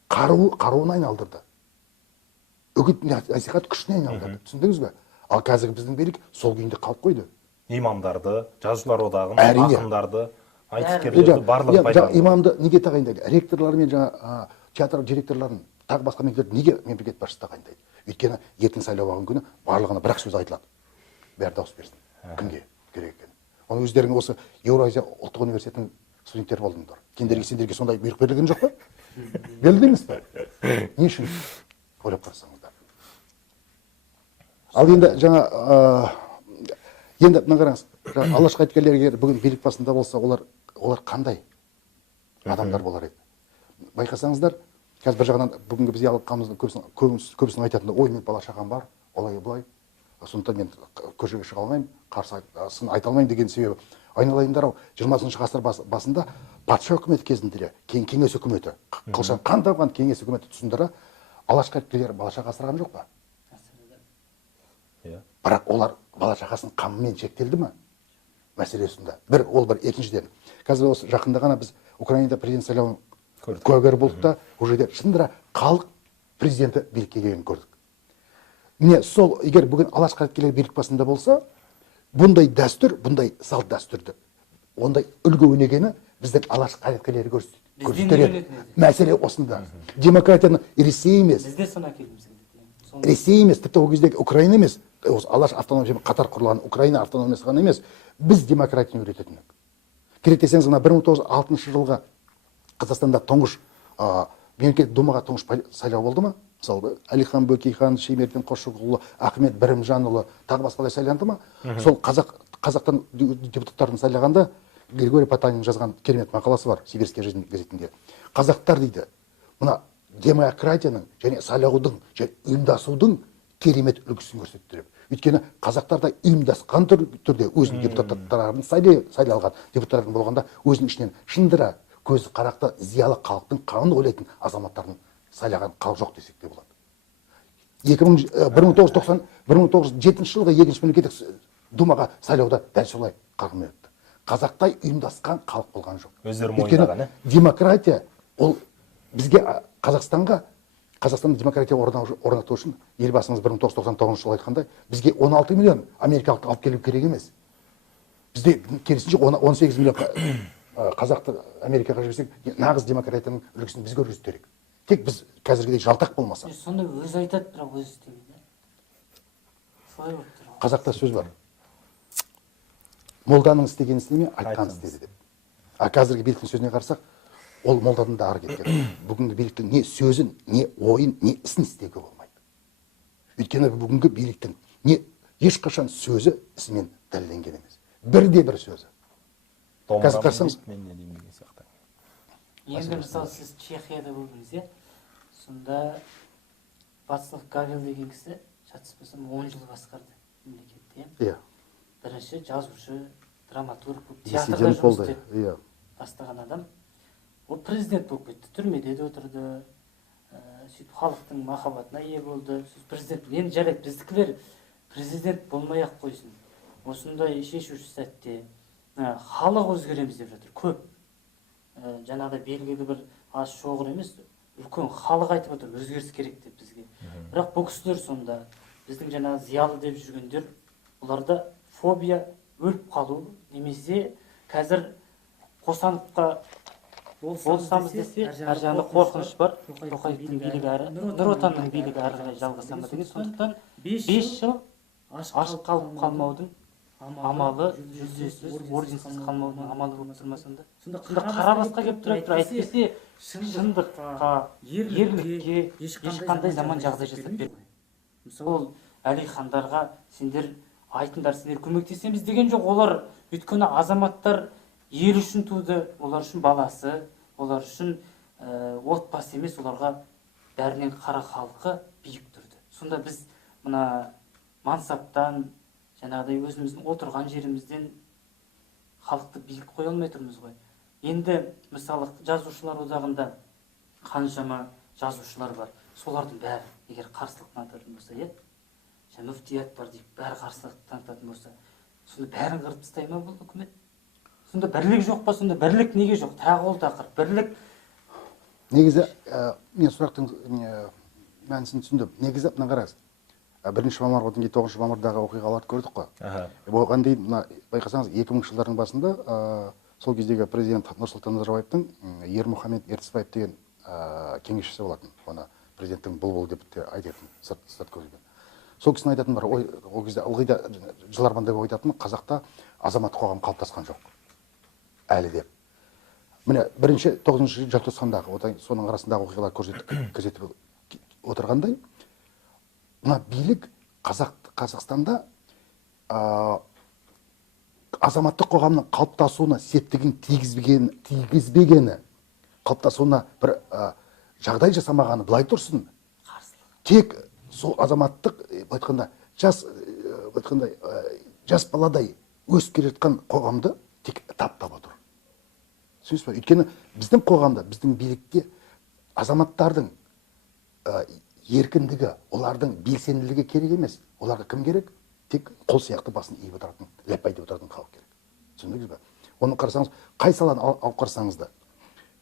қаруына айналдырды. Үгіт насихат күшіне айналдырды. Түсіндіңіз бе? Ал қазіргі біздің билік сол күйінде қалып қойды. Имамдарды, жазушылар одағын, ақындарды, айтыскерлерді барлығы пайдаланды. Имамды неге тағайындайды? Ректорлар мен жаңа театр директорларын, тағы басқа мекемелерді неге мемлекет басшысы тағайындайды? Өйткені ертең сайлау алған күні барлығына бір-ақ сөз айтылады. Бәрі дауыс берсін. Кімге керек екен? Оны өздерің осы Еуразия ұлттық университетінің студенттері болдыңдар. Сендерге сондай бұйрық берілген жоқ па? Берілді емес пе? Не үшін? Ойлап қарасаңыздар. Ал енді жаңа мына қараңыз, алаш қайраткерлері егер бүгін билік басында болса, олар қандай адамдар болар еді? Байқасаңыздар, қазір бір жағынан бүгінгі біз қамыздың көбісінің айтатында, ой, мен бала шағам бар, олай бұлай, сондықтан мен көшеге шыға алмаймын, қарсысын айта алмаймын деген себебі. Айналайындар-ау, 20 ғасыр басында патша үкіметі кезінде кеңес үкіметі, қылшан қан тамған кеңес үкіметі тұсында алаш қайраткерлері бала шаға асыраған жоқ па? Бірақ олар бала шағасының қамымен шектелді ме? Мәселесінде. Ол бір, екіншіден. Қазір осы жақында ғана біз Украинада президент сайлауын куәгер болдық та, ол жерде шындыра халық президенті билікке келгенін көрдік. Міне сол, егер бүгін алаш қайраткерлері билік басында болса, бұндай дәстүр, бұндай салт дәстүрді, ондай үлгі өнегені біздің алаш қайраткерлері көрсетер. Мәселе осында. Демократияны Ресей емес. Бізде соны әкелгіміз келеді. Ресей емес, тіпті ол кездегі Украина емес, алаш автономия қатар құрылған Украина автономиясы ғана емес, біз демократияны үйрететінік. Керек десеңіз, 1906 жылғы Қазақстанда тұңғыш мемлекеттік думаға тұңғыш сайлау болды ма? Мысалы, Әлихан Бөкейхан, Шаймерден Қошқарұлы, Ахмет Бірімжанұлы, тағы басқалай сайланды ма? Сол қазақтан депутаттарын сайлағанда Григорий Потанин жазған керемет мақаласы бар Сибирская жизнь газетінде. Қазақтар дейді, мына демократияның және сайлаудың және ұйымдасудың керемет үлгісін көрсетті. Өйткені қазақтарда ұйымдасқан түрде өзінің депутаттарын сайлалған депутаттардың болғанда өзінің ішінен шындыра көзі қарақты зиялы халықтың қамын ойлайтын азаматтарын сайлаған халық жоқ десек те болады. 1907 жылғы екінші мемлекеттік думаға сайлауда дәл солай қарқынмен өтті. Қазақтай ұйымдасқан халық болған жоқ. Өздері мойындаған, демократия ол бізге Қазақстанда демократия орнату үшін елбасымыз 1999 жылы айтқандай, бізге 16 миллион америкалықты алып келу керек емес. Бізде керісінше 18 миллион қазақты Америкаға жіберсек, нағыз демократияның үлгісін біз көрсету керек. Тек біз қазіргідей жалтақ болмаса. Сонда өзі айтады, бірақ өзі істемейді. Солай болып тұр. Қазақта сөз бар. Молданың істегенін істеме, айтқанын істеді деп. Қазіргі биліктің сөзіне қарасақ, ол молдадан да ары кеткен. Бүгінгі биліктің не сөзін, не ойын, не ісін істеуге болмайды. Өйткені бүгінгі биліктің ешқашан сөзі ісімен дәлелденген емес. Бірде-бір сөзі. Қазір қарасаңыз, енді мысалы сіз Чехияда болдыңыз, сонда Вацлав Гавел деген кісі, жатыспасам 10 жыл басқарды мемлекетте. Бірінші жазушы, драматург, театрда жұмыс істеп бастаған адам. Ол президент болып кетті, түрмеде де отырды, сөйтіп халықтың махаббатына ие болды. Президент, енді жарайды, біздікілер президент болмай-ақ қойсын. осындай шешуші сәтте халық өзгереміз деп жатыр көп. Жаңағыдай белгілі бір аз шоғыр емес, үлкен халық айтып отыр өзгеріс керек деп бізге. Бірақ бұл кісілер сонда біздің жаңағы зиялы деп жүргендер, оларда фобия, өліп қалу немесе қазір Қосановқа болсамыз десе ар жағында қорқыныш бар. Тоқаевтың билігі әрі Нұр Отанның билігі әрі қарай жалғаса ма деген. Сондықтан 5 жыл ашық қалып қалмаудың амалы, жүздесіз, орденсіз қалмаудың амалы болып тұрмасында. Сонда қара басқа келіп тұрады, әйтпесе шындыққа, ерлікке ешқандай заман жағдай жасап бермейді. Мысалы, Әлихандарға сендер айтындар, сендер көмектесеміз деген жоқ. Олар өйткені азаматтар ел үшін туды, олар үшін баласы, олар үшін отбасы емес, оларға бәрінен қара халқы биік тұрды. Сонда біз мына мансаптан, жаңағыдай өзіміздің отырған жерімізден халықты биік қоя алмай тұрмыз ғой. Енді мысалы жазушылар одағында қаншама жазушылар бар. Солардың бәрі егер қарсылық танытатын болса, мүфтият бар дейік, бәрі қарсылық танытатын болса, сонда бәрін қырып тастай ма бұл үкімет? Сонда бірлік жоқ па? Сонда бірлік неге жоқ? Тағы ол тақырып. Бірлік негізі мен сұрақтың мәнісін түсіндім. Негізі мына қараңыз. 1 мамыр одан кейін 9 мамырдағы оқиғаларды көрдік қой. Оған дейін мына байқасаңыз 2000 жылдардың басында сол кездегі президент Нұрсұлтан Назарбаевтың Ермұхамед Ертісбаев деген кеңесшісі болатын. Оны президенттің бұлбұл деп те айтатын, сырт көзбен. Сол кісінің айтатын бар, ол кезде ылғи да жыларманда айтатын, қазақта азамат қоғам қалыптасқан жоқ әлі деп. Міне 9 желтоқсандағы соның арасындағы оқиғалар көрсетіп отырғандай, мына билік Қазақстанда азаматтық қоғамның қалыптасуына септігін тигізбегені, қалыптасуына бір жағдай жасамағаны былай тұрсын. Тек сол азаматтық айтқанда жас баладай өсіп келе жатқан қоғамды тек таптап отыр. Түсінесіз бе? Өйткені біздің қоғамда, біздің билікте азаматтардың еркіндігі, олардың белсенділігі керек емес. Оларға кім керек? Тек қол сияқты басын иіп отыратын, ләппай деп отыратын халық керек. Түсіндіңіз бе? Оны қарасаңыз, қай саланы алып қарасаңыз да,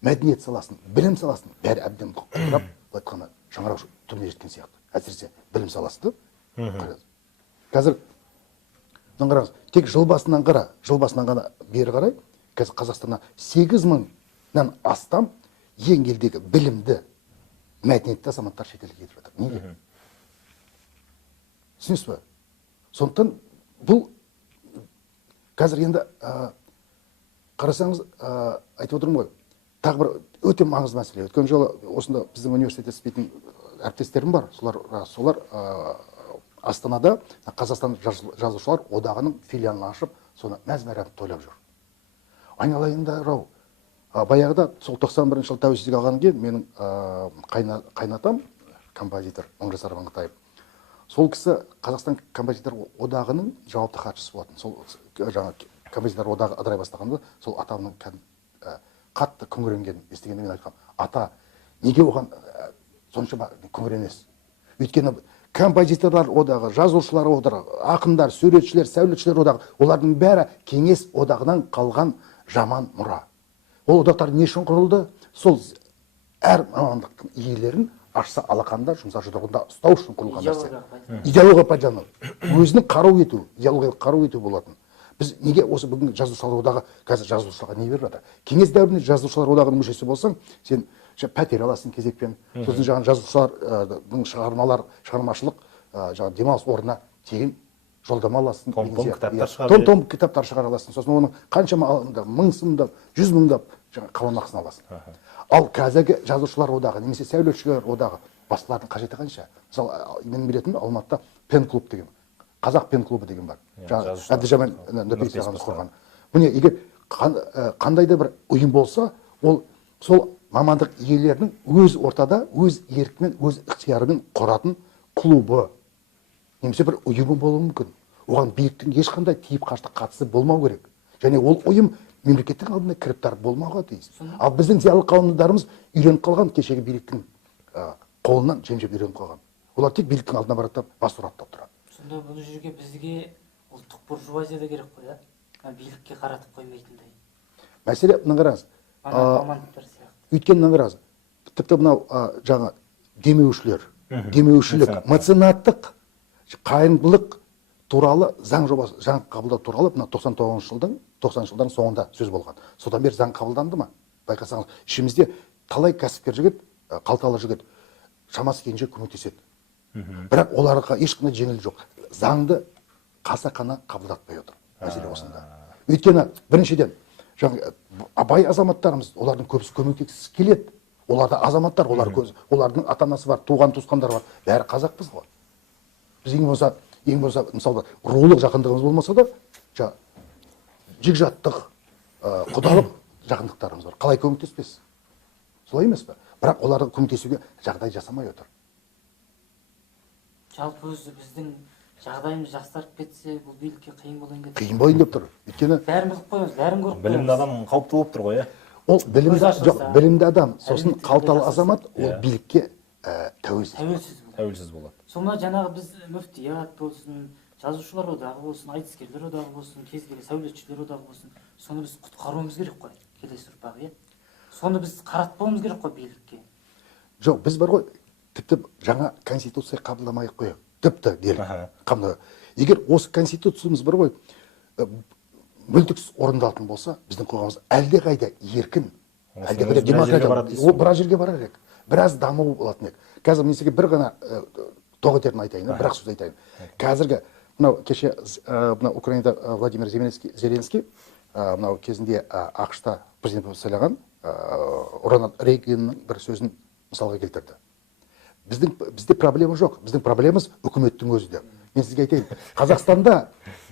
мәдениет саласын, білім саласын бәрі әбден құрап, айтқанда шаңырақ түбіне жеткен сияқты. Әсіресе білім саласы. Қазір қараңыз, тек жыл басынан ғана бері қарай, қазір Қазақстанда 8000-нан астам ең елдегі білімді, мәдениетті азаматтар шетелге кетіп жатыр. Неге? Түсінесіз бе? Сондықтан бұл қазір енді қарасаңыз, айтып отырмын ғой, тағы бір өте маңызды мәселе. Өткен жолы осында біздің университетте істейтін әріптестерім бар. Солар Астанада Қазақстан жазушылар одағының филиалын ашып, соны мәз-мейрам тойлап жүр. Айналайында рау, баяғыда сол 91 жыл тәуелсіздік алғаннан кейін менің қайнатам, композитор Мыңжасар Маңғытаев, сол кісі Қазақстан композитор одағының жауапты хатшысы болатын. Сол жаңа композитор одағы ыдырай бастағанда, сол атамның қатты күңіренгенін естігенде мен айтқам, ата, неге оған соншама күңіренесіз? Өйткені композиторлар одағы, жазушылар одағы, ақындар, суретшілер, сәулетшілер одағы, олардың бәрі кеңес одағынан қалған жаман мұра. Ол одақтар не үшін құрылды? Сол әр мамандықтың иелерін ашса алақанда, жұмса жұдырығында ұстау үшін құрылған нәрсе. Идеология пайдалану, өзінің қарау ету, идеологиялық қарау ету болатын. Біз неге осы бүгінгі жазушылар одағы қазір жазушыларға не беріп жатыр? Кеңес дәуірінде жазушылар одағының мүшесі болсаң, сен пәтер аласың кезекпен, сосын жаңағы жазушылардың шығармашылық демалыс орнына тегін жолдама аласың. Том кітаптар шығара аласың. Сосын оның қаншама 1000 сомдап, 100 мыңдап қаламақысын аласың. Ал қазіргі жазушылар одағы, немесе сәулетшілер одағы басқалардың қажеті қанша? Мысалы, мен білетін Алматыда пен-клуб деген, қазақ пен-клубы деген бар. Әбдіжәміл Нұрпейісов ағамыз құрған. Міне, егер қандай да бір ұйым болса, ол сол мамандық иелерінің өз ортада, өз еркімен, өз ықтиярымен құратын клубы, немесе бір ұйымы болуы мүмкін. Оған биліктің ешқандай тиіп қашты қатысы болмау керек. Және ол ұйым мемлекеттің алдында кіріптар болмауға тиіс. Ал біздің зиялы қауымдарымыз үйреніп қалған, кешегі биліктің қолынан жем-жем үйреніп қалған. Олар тек биліктің алдына барады, бас ұраттап тұрады. Сонда бұл жерге бізге Ұлттық буржуазия да керек қой, билікке қаратып қоймайтындай. Мәселе мына қараңыз. Мамандықтар сияқты. Өйткені мына қараңыз. Тіпті мынау жаңа демеушілік, меценаттық қайырымдылық туралы заң жобасы, заң қабылдау туралы мына 90 жылдың соңында сөз болған. Содан бері заң қабылданды ма? Байқасаңыз, ішімізде талай кәсіпкер жігіт, қалталы жігіт шамасы келгенше көмектеседі. Бірақ оларға ешқандай жеңілдік жоқ. Заңды қасақана қабылдатпай отыр. Мәселе осында. Өйткені біріншіден бай азаматтарымыз, олардың көбісі көмектескісі келеді. Оларда азаматтар, олардың ата-анасы бар, туған туысқандары бар. Бәрі қазақпыз ғой. Біз ең болса, мысалы, рулық жақындығымыз болмаса да, жекжаттық, құдалық жақындықтарымыз бар. Қалай көмектеспес? Солай емес пе? Бірақ оларға көмектесуге жағдай жасамай отыр. Жалпы өзі біздің жағдайымыз жақсарып кетсе, бұл билікке қиын болайын деп. Қиын болайын деп тұр. Өйткені бәрін біліп қоямыз, бәрін көріп қоямыз. Білімді адам қауіпті болып тұр ғой, Ол білімді адам, сосын қалталы азамат, ол билікке тәуелсіз болады. Сонда жаңағы біз мүфтият болсын, жазушылар одағы болсын, айтыскерлер одағы болсын, кез келген сәулетшілер одағы болсын, соны біз құтқаруымыз керек қой, келесі ұрпақ, соны біз қаратпауымыз керек қой билікке. Жоқ, біз бар ғой, тіпті жаңа конституция қабылдамай қояйық. Тіпті делік. Егер осы конституциямыз бар ғой, мүлтіксіз орындалатын болса, біздің қоғамымыз әлдеқайда еркін, әлдеқайда демократиялық, ол біраз жерге барар ек, біраз даму болатын ек. Қазір мен сізге бір ғана тоғытерін айтайын, бір-ақ сөз айтайын. Қазіргі мынау кеше Украинада Владимир Зеленский мынау кезінде ақш-та президент болып сайлаған Рональд Рейганның бір сөзін мысалға келтірді. Бізде проблема жоқ, біздің проблемамыз үкіметтің өзі де. Мен сізге айтайын, Қазақстанда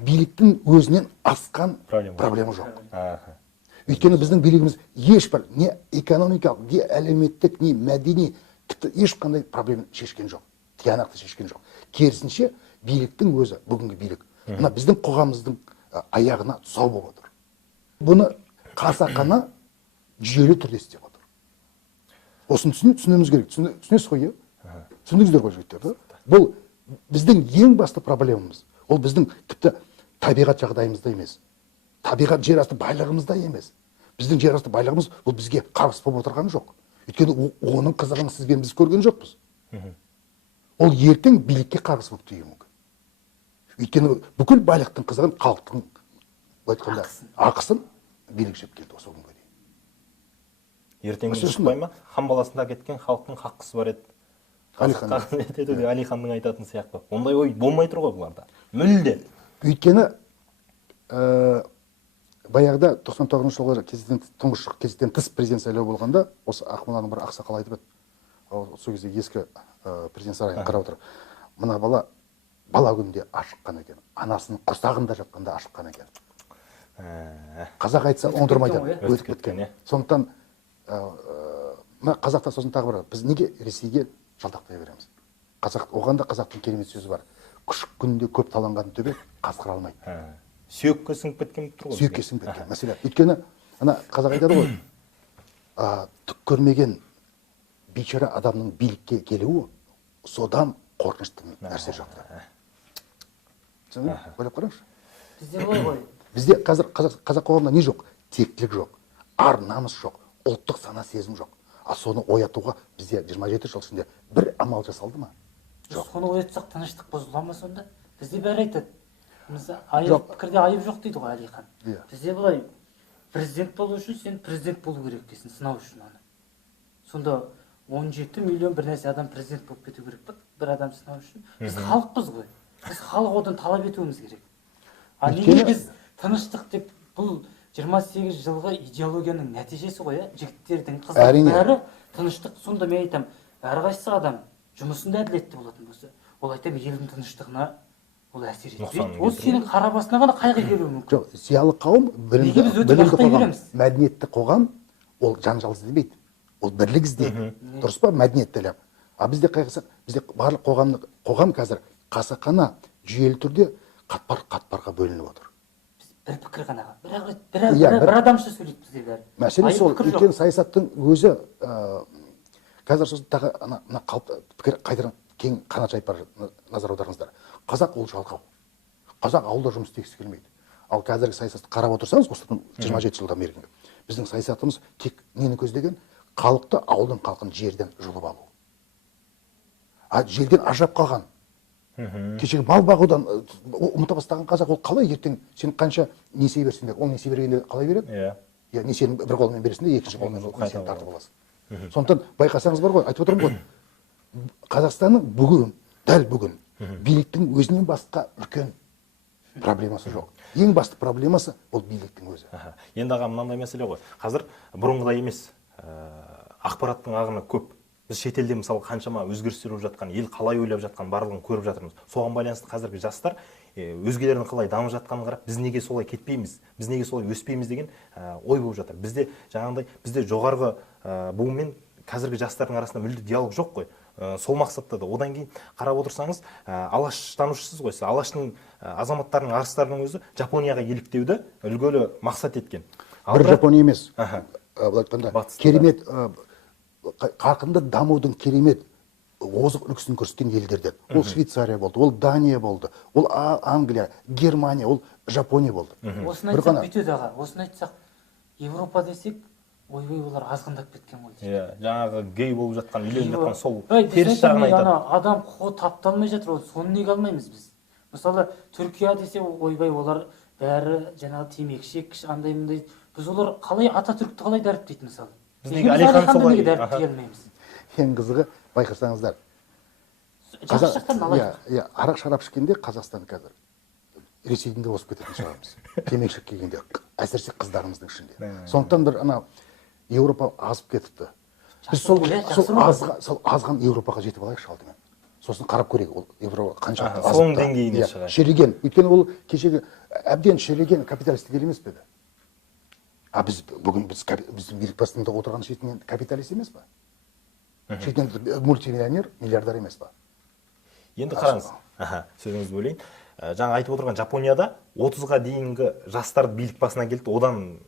биліктің өзінен асқан проблема жоқ. Өйткені біздің билігіміз ешбір не экономикалық, не әлеуметтік, не мәдени, тіпті ешқандай проблема шешкен жоқ, тиянақты шешкен жоқ. Керісінше биліктің өзі, бүгінгі билік, мына біздің қоғамымыздың аяғына тұсау болып отыр. Бұны қасақана жүйелі түрде істеп отыр. Осыны түсінуіміз керек. Түсінесіз ғой, түсіндіңіздер ғой жігіттер. Бұл біздің ең басты проблемамыз. Ол біздің тіпті табиғат жағдайымызда емес. Табиғат жерасты байлығымызда емес. Біздің жерасты байлығымыз бұл бізге қарғыс болып отырған жоқ. Өйткені оның қызығын сізбен біз көрген жоқпыз. Ол ертең билікке қарғыс болып тиюі мүмкін. Өйткені бүкіл байлықтың қызығын, халықтың ақысын билік жеп келді осы күнге дейін. Ертеңгі шықпай ма? Хан баласында кеткен халықтың хаққысы бар еді. Алиханның айтатын сияқты. Ондай ой болмай тұр ғой бұларда. Мүлде. Өйткені баяғыда 99 жылғы тұңғыш кезектен тыс президент сайлау болғанда, осы Ақмоланың бір ақсақал айтып еді. Сол кезде ескі президент сарайын қарап отыр. Мына бала күнде ашыққан екен. Анасының құрсағында жатқанда ашыққан екен. Қазақ айтса оңдырмайдан өтіп кеткен. Сондықтан қазақта сосын тағы бар. Біз неге Ресейге жалтақтай береміз? Оған да қазақтың керемет сөзі бар. Күшік күнде көп таланған төбе қасқыра алмайды. Сүйекке сіңіп кеткен тұр ғой. Сүйекке сіңіп кеткен мәселе. Өйткені ана қазақ айтады ғой, түк көрмеген бейшара адамның билікке келуі содан қорқынышты нәрсе жоқ. Түсіндің? Ойлап қараңызшы. Бізде ғой ғой. Бізде қазір қазақ қоғамында не жоқ? Тектілік жоқ, ар намыс жоқ, ұлттық сана сезім жоқ. А соны оятуға бізде 27 жыл ішінде бір амал жасалды ма? Жоқ. Соны оятсақ тыныштық бұзыла ма сонда? Бізде бәрі айтады. Пікірде айып жоқ дейді ғой Алихан. Бізде былай, президент болу үшін сен президент болу керек дейсің, сынау үшін аны. Сонда 17 миллион бір нәрсе адам президент болып кету керек па? Бір адам сынау үшін. Біз халықпыз ғой. Біз халық одан талап етуіміз керек. А неге біз тыныштық деп, бұл 28 жылғы идеологияның нәтижесі ғой, жігіттердің, қыздардың бәрі тыныштық. Сонда мен айтам, әрқайсысы адам жұмысында әділетті болатын болса, ол айтам елдің тыныштығына ол әсер етпейді. Ол сенің қара басына ғана қайғы келуі мүмкін. Жоқ, зиялы қауым, білімді қоғам, мәдениетті қоғам, ол жанжал іздемейді. Ол бірлік іздейді. Дұрыс па? Мәдениетті әлем. А бізде қайғысақ, бізде барлық қоғам қазір қасақана жүйелі түрде қатпарға бөлініп отыр. Бір пікір ғана. Бір адамша сөйлейді бізде бәрі. Мәселе сол, үлкен саясаттың өзі қазір сосын тағы пікір қайдырын кең қанат жайып бара назар аударыңыздар. Қазақ ол жалқау. қазақ ауылда жұмыс істегісі келмейді. Ал қазіргі саясатты қарап отырсаңыз, осыдан 27 жылдан бері біздің саясатымыз тек нені көздеген? Халықты, ауылдың халқын жерден жұлып алу. Жерден ажырап қалған. Кешегі мал бағудан ұмыта бастаған қазақ, ол қалай ертең сен қанша несие берсеңдер, ол несие бергенде қалай береді? Иә, несиені бір қолмен бересің де, екінші қолмен несиені тартып аласың. Сондықтан байқасаңыз бар ғой, айтып отырмын ғой, Қазақстанның бүгін, дәл бүгін, биліктің өзінен басқа үлкен проблемасы жоқ. Ең басты проблемасы ол биліктің өзі. Енді аға мынандай мәселе ғой. Қазір бұрынғыдай емес, ақпараттың ағыны көп. Біз шетелде мысалы қаншама өзгерістер болып жатқан, ел қалай ойлап жатқан барлығын көріп жатырмыз. Соған байланысты қазіргі жастар өзгелердің қалай дамып жатқанын қарап, біз неге солай кетпейміз, біз неге солай өспейміз деген ой болып жатыр. Бізде жаңағындай, бізде жоғарғы буынмен қазіргі жастардың арасында мүлде диалог жоқ қой. Сол мақсатта да одан кейін қарап отырсаңыз, алаштанушысыз ғой, алаштың азаматтарының, арыстарының өзі Жапонияға еліктеуді үлгілі мақсат еткен. Бір Жапония емес. Былай айтқанда, керемет қарқынды дамудың керемет озық үлгісін көрсеткен елдерден. Ол Швейцария болды, ол Дания болды, ол Англия, Германия, ол Жапония болды. Осыны айтсақ бүйтеді аға, осыны айтсақ, Европа десек, ойбай олар азғындап кеткен ғой. Иә, жаңағы гей болып жатқан, үйленіп жатқан сол теріс жағын айтады. Адам құқы тапталмай жатыр, соны неге алмаймыз біз? Мысалы, Түркия десе, ойбай олар бәрі жаңағы темекі шеккіш, андай мындай. Біз олар қалай Ататүрікті қалай дәріптейді мысалы? Біз неге Әлиханды неге дәріптей алмаймыз? Ең қызығы байқасаңыздар. Жақсы жақтарын алайық. Иә, арақ шарап ішкенде Қазақстан қазір Ресейдің де озып кететін шығармыз. Темекі шеккенде, әсіресе қыздарымыздың ішінде. Сондықтан бір ана Еуропа азып кетіпті. Біз сол азған Еуропаға жетіп алайықшы алдымен. Сосын қарап көрейік, ол Еуропа қанша азып. Соның деңгейіне шығайық. Шіріген. Өйткені ол кешегі әбден шіріген капиталистік ел емес пе еді? Біз бүгін біздің билік басында отырған шетінен капиталист емес па? Шетінен мультимиллионер, миллиардар емес па? Енді қараңыз, сөзіңізді бөлейін. Жаңа айтып отырған Жапонияда 30-ға дейінгі жастар билік басына келді, одан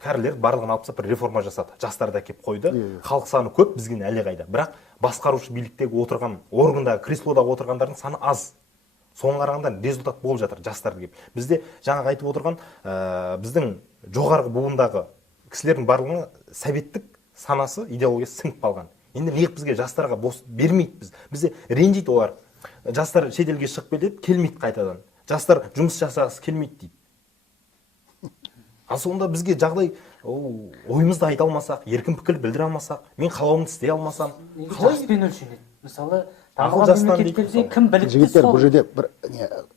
кәрілер барлығын алып тастап бір реформа жасады. Жастарды әкеп қойды. Халық саны көп, бізген әлі қайда. Бірақ басқарушы биліктегі отырған, органдағы, креслодағы отырғандардың саны аз. Соған қарағанда результат болып жатыр жастарды кеп. Бізде жаңа айтып отырған біздің жоғарғы буындағы кісілердің барлығына советтік санасы, идеологиясы сіңіп қалған. Енді неғып бізге жастарға бос бермейді біз. Бізде ренжиді олар. Жастар шетелге шығып кетеді, келмейді қайтадан. Жастар жұмыс жасағысы келмейді дейді. Ал сонда бізге жағдай ойымызды айта алмасақ, еркін пікір білдіре алмасақ, мен қалауымды істей алмасам, жаспен өлшенеді. Мысалы, дамыған мемлекеттерде кім білікті сол? Жігіттер, бұл жерде бір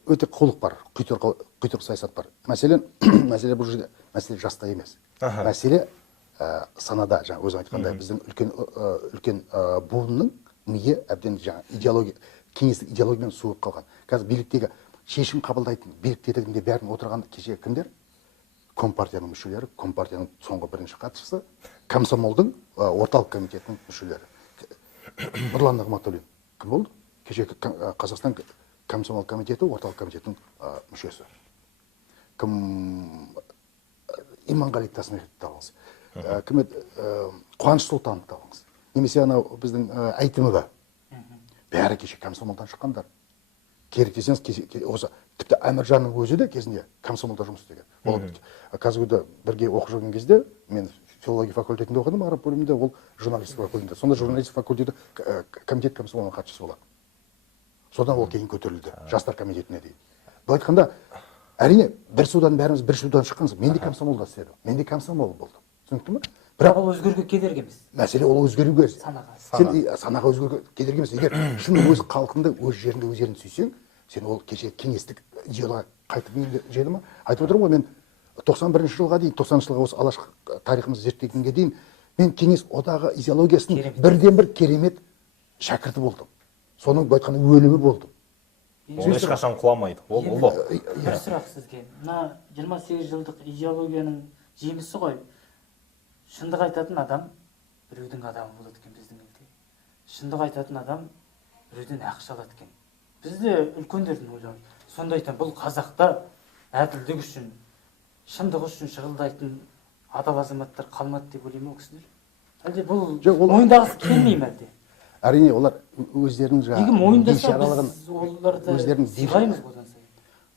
өте қулық бар, құйтырқы саясат бар. Мәселе бұл жерде мәселе жаста емес. Мәселе санада, жаңа өзің айтқандай, біздің үлкен буынның миы әбден жаңа идеология, кеңестік идеологиямен суып қалған. Қазір биліктегі шешім қабылдайтын билік тетігінде бәрін отырған кеше кімдер? Компартияның мүшелері, Компартияның соңғы бірінші хатшысы, комсомолдың орталық комитетінің мүшелері. Нұрлан Нығматуллин кім болды? Кешегі Қазақстан комсомол комитеті орталық комитетінің мүшесі. Иманғали Тасмахановты алыңыз. Қуаныш Сұлтановты алыңыз. Немесе анау біздің Әйтімова. Бәрі кеше комсомолдан шыққандар. Керек десеңіз, осы тіпті Әміржанның өзі де кезінде комсомолда жұмыс істеген. Ол Казгуда бірге оқып жүрген кезде, мен филология факультетінде оқыдым, араб бөлімінде, ол журналистика факультетінде. Сонда журналистика факультеті комитет комсомолының хатшысы болады. Содан ол кейін көтерілді, жастар комитетіне дейін. Бұл айтқанда, әрине, бір судан бәріміз бір судан шыққанбыз. Мен де комсомолда істедім. Мен де комсомол болдым. Түсінікті ме? Бірақ ол өзгеруге кедергі емес. Мәселе ол өзгеруге. Санаға. Санаға өзгеруге кедергі емес. Егер шын өз халқыңды, өз жеріңді өздерін сүйсең, сен ол кеше кеңестік идеология қайтып жеді ма? Айтып отырмын ғой, мен 91 жылға дейін, 90 жылға осы алаш тарихымызды зерттегенге дейін, мен кеңес одағы идеологиясының бірден бір керемет шәкірті болдым. Соның айтқанда өлімі болдым. Ол ешқашан құламайды. Ол бір сұрақ сізге. Мына 28 жылдық идеологияның жемісі ғой. Шындық айтатын адам біреудің адамы болады екен біздің елде. Шындық айтатын адам біреуден ақша алады екен. Бізде үлкендердің ойлауы. Сонда айтам, бұл қазақта әділдік үшін, шындық үшін шығылдайтын адал азаматтар қалмады деп ойлаймын ма кісілер? Әлде бұл мойындағысы келмей ме әлде? Әрине, олар өздерінің неге мойындаса біз оларды сыйлаймыз одан сайын?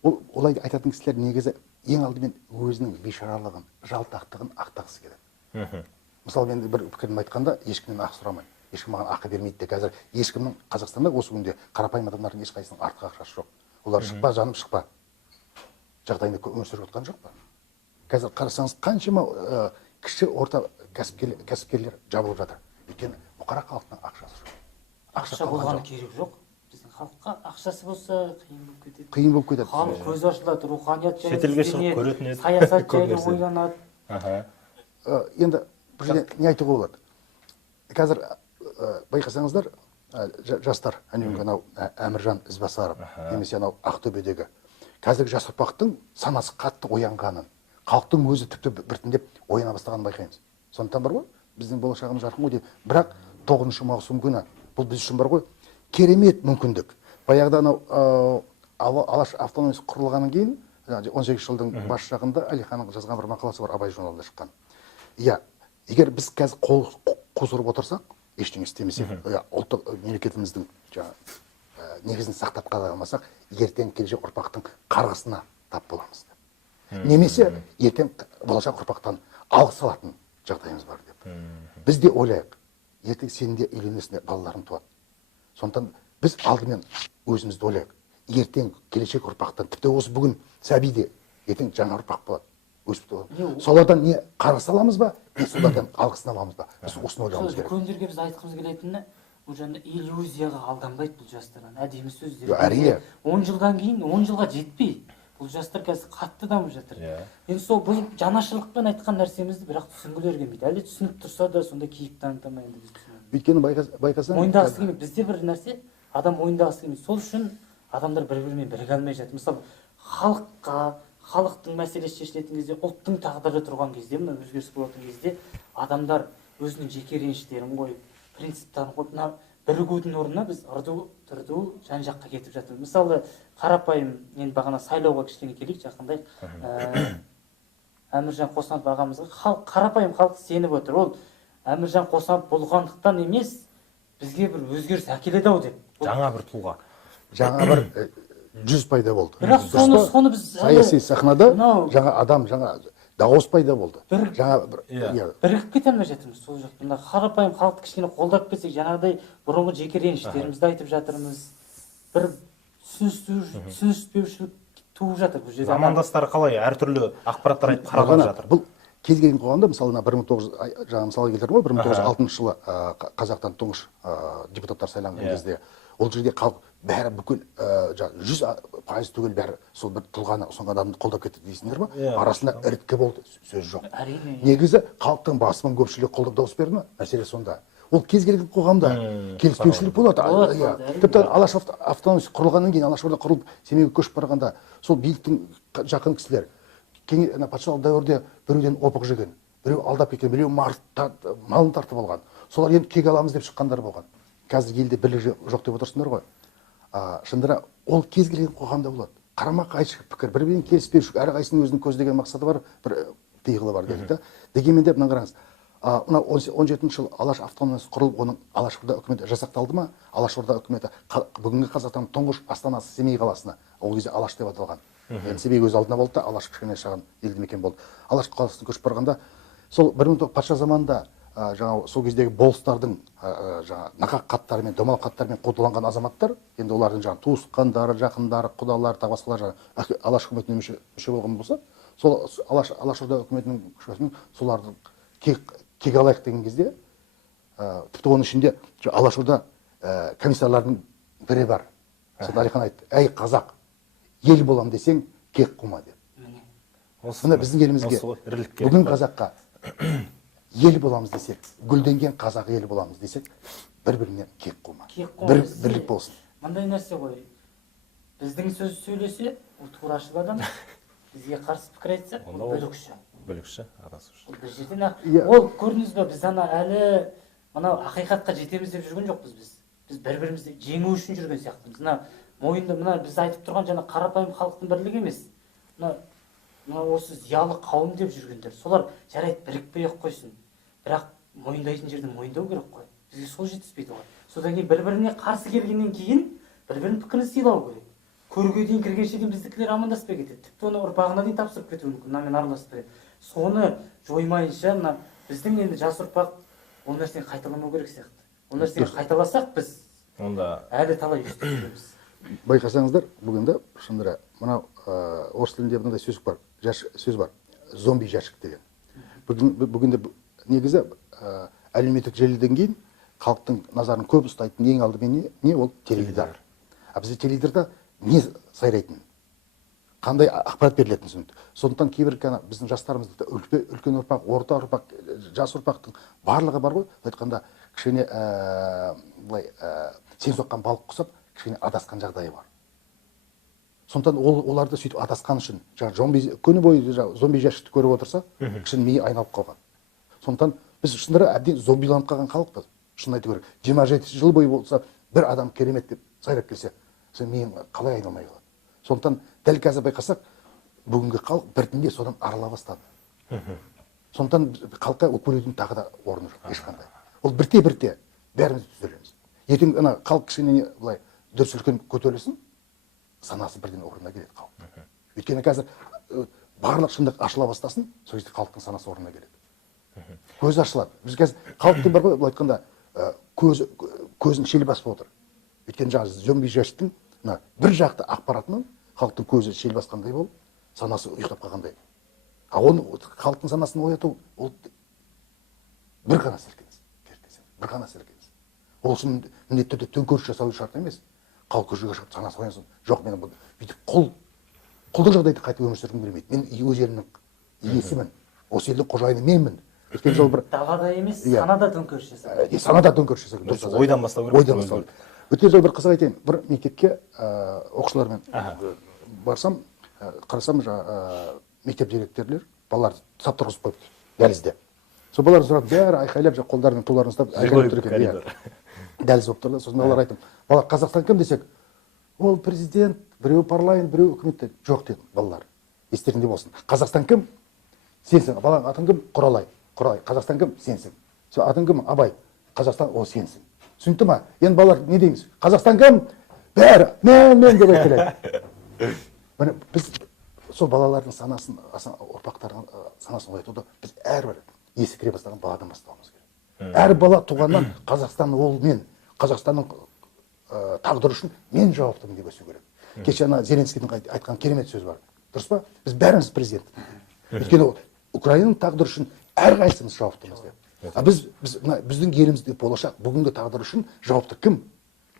олай айтатын кісілер негізі ең алдымен өзінің бейшаралығын, жалтақтығын ақтағысы келеді. Мысалы мен бір пікірімді айтқанда ешкімнен ақы сұрамаймын, ешкім маған ақы бермейді де. Қазір ешкімнің Қазақстанда осы күнде қарапайым адамдардың ешқайсысының артық ақшасы жоқ. Олар шықпа жаным шықпа жағдайында өмір сүріп жатқан жоқ па? Қазір қарасаңыз қаншама кіші орта кәсіпкерлер жабылып жатыр. Өйткені бұқара халықтың ақшасы жоқ. Ақша болғаны керек жоқ. Біздің халыққа ақшасы болса қиын болып кетеді. Халық көзі ашылады, руханият шетелге шығып көретін еді. саясат жайлы ойланады. Енді бір жерде не айтуға болады? Қазір байқасаңыздар, жастар, анау Әміржан Ізбасаров, немесе анау Ақтөбедегі қазіргі жас ұрпақтың санасы қатты оянғанын, халықтың өзі тіпті біртіндеп ояна бастағанын байқаймыз. Сондықтан бар ғой, біздің болашағымыз жарқын ғой деп. Бірақ 9 маусым күні бұл біз үшін бар ғой, керемет мүмкіндік. Баяғыда анау Алаш автономиясы құрылғаннан кейін 18 жылдың бас жағында Әлиханның жазған бір мақаласы бар, Абай журналында шыққан. Иә, егер біз қазір қол қусырып отырсақ, ештеңе істемесек, ұлттық мемлекетіміздің негізін сақтап қала алмасақ, ертең келешек ұрпақтың қарғысына тап боламыз. Немесе ертең болашақ ұрпақтан алғыс алатын жағдайымыз бар деп. Біз де ойлайық, ертең сен де үйленесің, балаларың туады. Сондықтан біз алдымен өзімізді ойлайық. Ертең келешек ұрпақтан, тіпті осы бүгін сәби де ертең жаңа ұрпақ болады. Солардан не қарғыс аламыз ба, не солардан алғысын аламыз ба? Біз осыны ойлауымыз керек. Үлкендерге біз айтқымыз келетіні, бұл жаңа иллюзияға алданбайды бұл жастар. Әдемі сөздер. Әрине. 10 жылдан кейін 10 жылға жетпей, бұл жастар қазір қатты дамып жатыр. Енді сол бұл жанашырлықпен айтқан нәрсемізді бірақ түсінгілері келмейді. Әлде түсініп тұрса да сонда кейіп танытамайды біз түсінеміз. Өйткені байқасаң, мойындағысы келмейді. Бізде бір нәрсе адам мойындағысы келмейді. Сол үшін адамдар бір-бірімен біріге алмай жатыр. Мысалы, халықтың мәселесі шешілетін кезде, ұлттың тағдыры тұрған кезде, мына өзгеріс болатын кезде, адамдар өзінің жеке реніштерін қойып, принциптарын қойып, мына бірігудің орнына біз ырду-тырду жан-жаққа кетіп жатырмыз. Мысалы, қарапайым, енді бағана сайлауға кішкене келейік, жақындайық. Әміржан Қосанов ағамызға қарапайым халық сеніп отыр. Ол Әміржан Қосанов болғандықтан емес, бізге бір өзгеріс әкеледі-ау деп. Жаңа бір тұлға. Жаңа бір жүз пайда болды. Бірақ соны біз саяси сахнада жаңа адам, жаңа дауыс пайда болды. Жаңа бірігіп кете алмай жатырмыз сол жақта. Қарапайым халықты кішкене қолдап кетсек, жаңағыдай бұрынғы жеке реніштерімізді айтып жатырмыз. Бір түсініспеушілік туып жатыр бұл жерде. Замандастары қалай әртүрлі ақпараттар айтып қаралып жатыр. Бұл кез келген қоғамда, мысалы, жаңа мысалы келтірдім ғой, 1906 жылы қазақтан тұңғыш депутаттар сайланған кезде, ол жерде халық бәрі бүкіл 100% түгел бәрі сол бір тұлғаны ұсынған адамды қолдап кетті дейсіңдер ма? Арасында іріткі болды, сөз жоқ. Негізі халықтың басым көпшілігі қолдап дауыс берді ма? Мәселе сонда. Ол кез келген қоғамда келіспеушілік болады. Тіпті Алаш автономиясы құрылғаннан кейін, Алашорда құрылып Семейге көшіп барғанда, сол биліктің жақын кісілер патшалық дәуірде біреуден опық жеген, біреу алдап кеткен, біреу малын тартып алған. Солар енді кек аламыз деп шыққандар болған. Қазір елде бірлік жоқ деп отырсыңдар ғой. Шындыра, ол кез келген қоғамда болады. Қарама-қайшы пікір, бір-бірімен келіспеушілік, әрқайсының өзінің көздеген мақсаты бар, бір пиғылы бар деді. Дегенмен де мына қараңыз, мына 17 жыл Алаш автономиясы құрылып, оның Алашорда үкіметі жасақталды ма? Алашорда үкіметі бүгінгі Қазақстанның тұңғыш астанасы Семей қаласына, ол кезде Алаш деп аталған. Семей өз алдына болды да, Алаш кішкене шағын елді мекен болды. Алаш қаласына көшіп барғанда, сол 1900 патша заманында жаңағы сол кездегі болыстардың нақақ хаттарымен, домалақ хаттарымен қудаланған азаматтар, енді олардың жаңағы туысқандары, жақындары, құдалары, тағы басқалар Алаш үкіметіне мүше болған болса, сол Алашорда үкіметінің мүшесінің солардың кек алайық деген кезде, тіпті оның ішінде Алашорда комиссарлардың бірі бар. Сонда Әлихан айтты: "Әй қазақ, ел болам десең, кек қума" деп. Мына біздің елімізге, бүгін қазаққа ел боламыз десек, гүлденген қазақ ел боламыз десек, бір-біріне кек қума. Бірлік болсын. Мындай нәрсе ғой. Біздің сөз сөйлесе, ол турашыл адам, бізге қарсы пікір айтса, ол бүлікші. Бүлікші, адасушы. Бұл жерден ол көрдіңіз бе, біз әлі мынау ақиқатқа жетеміз деп жүрген жоқпыз біз. Біз бір-бірімізді жеңу үшін жүрген сияқтымыз. Мойында біз айтып тұрған жаңа қарапайым халықтың бірлігі емес. Осы зиялы қауым деп жүргендер. Солар жарайды бірікпей ақ қойсын. Бірақ мойындайтын жерде мойындау керек қой. Бізге сол жетіспейді ғой. Содан кейін бір-біріне қарсы келгеннен кейін бір-бірінің пікірін сыйлау керек. көрге дейін кіргенше дейін біздікілер амандаспай кетеді. Тіпті оны ұрпағына дейін тапсырып кетуі мүмкін, мынамен араласып береді. Соны жоймайынша мына біздің енді жас ұрпақ ол нәрсені қайталамау керек сияқты. Ол нәрсені қайталасақ біз онда әлі талай естіп жүреміз. Байқасаңыздар, бүгінде шындыра мынау орыс тілінде мынандай сөз бар, зомби жәшік деген. Бүгінде негізі әлеуметтік желіден кейін халықтың назарын көп ұстайтын ең алдымен не ол теледидар. Бізде теледидарда не сайрайтын, қандай ақпарат берілетін. Сондықтан кейбір біздің жастарымызда үлкен ұрпақ, орта ұрпақ, жас ұрпақтың барлығы бар ғой, айтқанда кішкене былай сен соққан балық құсап кішкене адасқан жағдайы бар. Сондықтан оларды сөйтіп адасқан үшін күні бойы зомби жәшікті көріп отырса, кішкене миы айналып қалған. Сондықтан біз шындыра әбден зомбиланып қалған халықпыз. Шын айту керек. 27 жыл бойы болса, бір адам керемет деп сайрап келсе, сен миың қалай айналмай қалады. Сондықтан дәл қазір байқасақ, бүгінгі халық біртіндеп содан арыла бастады. Сондықтан халыққа өкілеудің тағы да орны жоқ ешқандай. Ол бірте-бірте бәріміз түзелеміз. Ертең ана халық кішкене былай дүрс үлкен көтерілсін, санасы бірден орнына келеді халық. Өйткені қазір барлық шындық ашыла бастасын, сол кезде халықтың санасы орнына келеді. Көзі ашылады. Біз қазір халықтың бар ғой, былай айтқанда көзін шел басып отыр. Өйткені жаңағы зомби жәшіктің бір жақты ақпаратынан халықтың көзі шел басқандай болып, санасы ұйықтап қалғандай. Оны халықтың санасын ояту ол бір ғана сілкініс. Бір ғана сілкініс. Ол үшін міндетті түрде төңкеріс жасау шарт емес. Халық көшеге шығып санасы оянсын. Жоқ, мен бүйтіп құлдық жағдайда қайтып өмір сүргім келмейді. Мен өз елімнің иесімін. Осы елдің қожайыны менмін. Өйткені жол бір далада емес, санада төңкеріс жасау. Санада төңкеріс жасау. дұрыс, ойдан бастау керек. Ойдан бастау керек. Өткен жолы бір қызық айтайын. Бір мектепке оқушылармен барсам, қарасам мектеп директорлер балаларды сап тұрғызып қойыпты дәлізде. Сол балалар сұрап, бәрі айқайлап, қолдарының туларын ұстап айқайлап тұр екен. Дәліз болып тұр да, сосын балалар айтым, бала Қазақстан кім десек, ол президент, біреу парламент, біреу үкімет. Жоқ деді балалар. Естеріңде болсын. Қазақстан кім? Сенсің. Балаң атың кім? Құралай. Қазақстан кім? Сенсің. Атың кім? Абай. Қазақстан ол сенсің. Түсінді ма? Енді балалар не дейміз? Қазақстан кім? Бәрі мен деп айқайлайды. Біз сол балалардың санасын, ұрпақтардың санасын оятуды біз әрбір есі кіре бастаған баладан бастауымыз керек. Әр бала туғаннан Қазақстан ол мен, Қазақстанның тағдыры үшін мен жауаптымын деп өсу керек. Кеше ана Зеленскийдің айтқан керемет сөзі бар. Дұрыс па? Біз бәріміз президент. Өйткені Украинаның тағдыры үшін әрқайсымыз жауаптымыз деп. Біздің елімізде болашақ бүгінгі тағдыр үшін жауапты кім?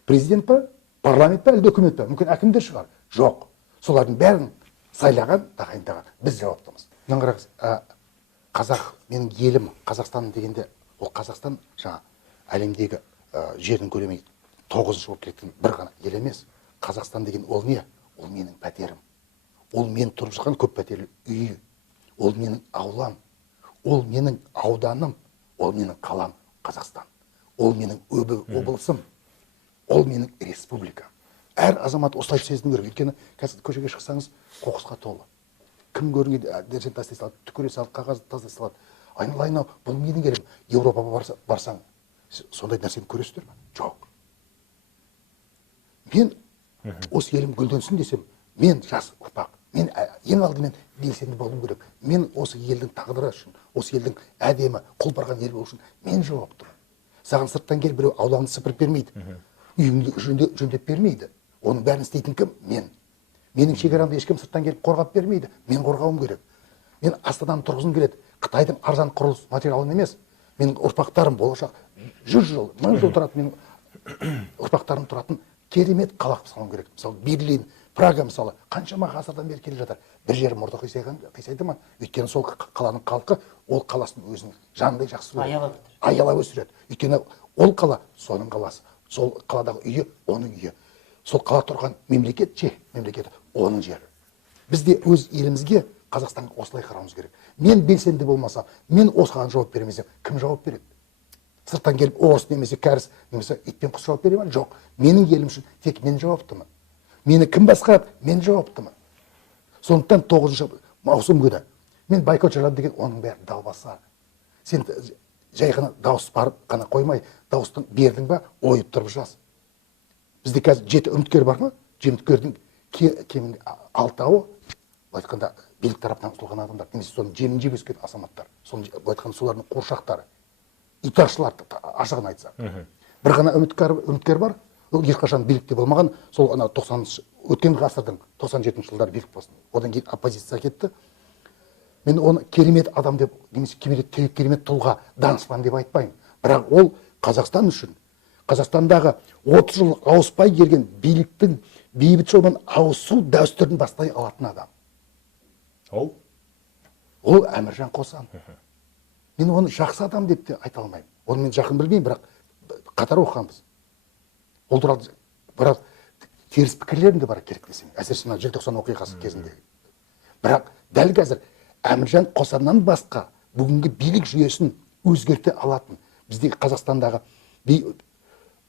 Президент па? Парламент па? Әлде үкімет па? Мүмкін әкімдер шығар. Жоқ. Солардың бәрін сайлаған, тағайындаған біз жауаптымыз. Мынаны қараңыз, қазақ, менің елім, Қазақстан дегенде, ол Қазақстан жаңа әлемдегі жердің көлемі 9-шы болып келетін бір ғана ел емес. Қазақстан деген ол не? Ол менің пәтерім. Ол мен тұрып жатқан көп пәтерлі үй. Ол менің аулам. Ол менің ауданым. Ол менің қалам Қазақстан. Ол менің облысым. Ол менің республика. Әр азамат осылай сезіну керек. Өйткені қазір көшеге шықсаңыз қоқысқа толы. Кім көрінген дәржен тастай салады, түкіре салады, қағаз тастай салады. Айналайын, бұл менің елім. Еуропаға барсаң, сондай нәрсені көресіздер ме? Жоқ. Мен осы елім гүлденсін десем, мен жас ұрпақ. Мен ең алдымен белсенді болуым керек. Мен осы елдің тағдыры үшін, осы елдің әдемі, құлпырған ел болу үшін мен жауаптымын. Саған сырттан келіп біреу аулаңды сыпырып бермейді. Үйіңді жөндеп бермейді. Оның бәрін істейтін кім? Мен. Менің шекарамды ешкім сырттан келіп қорғап бермейді. Мен қорғауым керек. Мен Астананы тұрғызғым келеді. Қытайдың арзан құрылыс материалын емес. Менің ұрпақтарым болашақ 100 жыл, 1000 жыл тұратын, менің ұрпақтарым тұратын керемет қала салуым керек. Мысалы, Берлин, Прага мысалы, қаншама ғасырдан бері келе жатыр. Бір жері мұрты қисайды ма? Өйткені сол қаланың халқы ол қаласын өзінің жанындай жақсы көреді. Аялап өсіреді. Өйткені ол қала соның қаласы. Сол қаладағы үйі оның үйі. Сол қала тұрған мемлекеті оның жері. Біз де өз елімізге, Қазақстанға осылай қарауымыз керек. Мен белсенді болмаса, мен осыған жауап бермесем, кім жауап береді? Сырттан келіп орыс немесе кәріс немесе итпен құс жауап бере ме? Жоқ. Менің елім үшін тек мен жауаптымын. Мені кім басқарады? Мен жауаптымын. Сондықтан 9 маусым күні мен байкот жариялады деген оның бәрі далбаса. Сен жай ғана дауыс барып қана қоймай, дауыстың бердің ба, ойып тұрып жаз. Бізде қазір 7 үміткер бар ма? 7 үміткердің кемінде алтауы былай айтқанда билік тарапынан ұсталған адамдар немесе соның жерін жеп өскен азаматтар, былай айтқанда солардың қуыршақтары, итаршылар ашығын айтсақ. Бір ғана үміткер бар, ол ешқашан билікте болмаған, сол ана өткен ғасырдың 97 жылдары билік болсын. Одан кейін оппозиция кетті. Мен оны керемет адам деп, немесе керемет тұлға, данышпан деп айтпаймын. Бірақ ол Қазақстан үшін, Қазақстандағы 30 жыл ауыспай келген биліктің бейбіт жолмен ауысу дәстүрін бастай алатын адам. Ол Әміржан Қосан. Мен оны жақсы адам деп те айта алмаймын. Оны мен жақын білмеймін, бірақ қатар оқығанбыз. Ол туралы бірақ теріс пікірлерім де бар керек десең, әсіресе мына желтоқсан оқиғасы кезінде. Бірақ дәл қазір Әміржан Қосаннан басқа бүгінгі билік жүйесін өзгерте алатын, бізде Қазақстандағы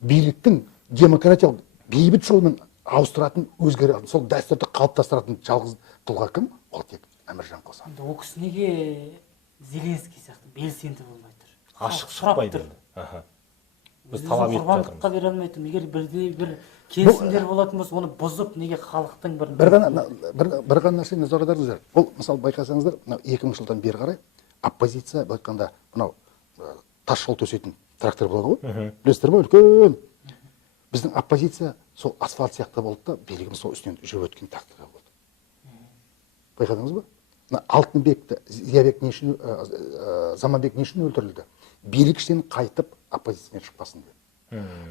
биліктің демократиялық бейбіт жолмен ауыстыратын, өзгеретін, сол дәстүрді қалыптастыратын жалғыз тұлға кім? Ол тек Әміржан Қосан. Ол кісі неге Зеленский сияқты белсенді болмай тұр? Ашық шықпайды. Біз талап етіп жатырмыз. Құрбандыққа бере алмайтын, егер бір келісімдер болатын болса, оны бұзып, неге халықтың бір ғана нәрсені назар аударыңыздар. Ол мысалы байқасаңыздар, 2000 жылдан бері қарай оппозиция былай айтқанда мынау тас жол төсейтін трактор болады ғой. Білесіздер ме, үлкен. Біздің оппозиция сол асфальт сияқты болды да, билігіміз сол үстінен жүріп өткен трактор болды. Байқадыңыз ба? Алтынбекті, Зиябек не үшін, Заманбек не үшін өлтірілді? Билік іштен қайтып оппозициядан шықпасын деп.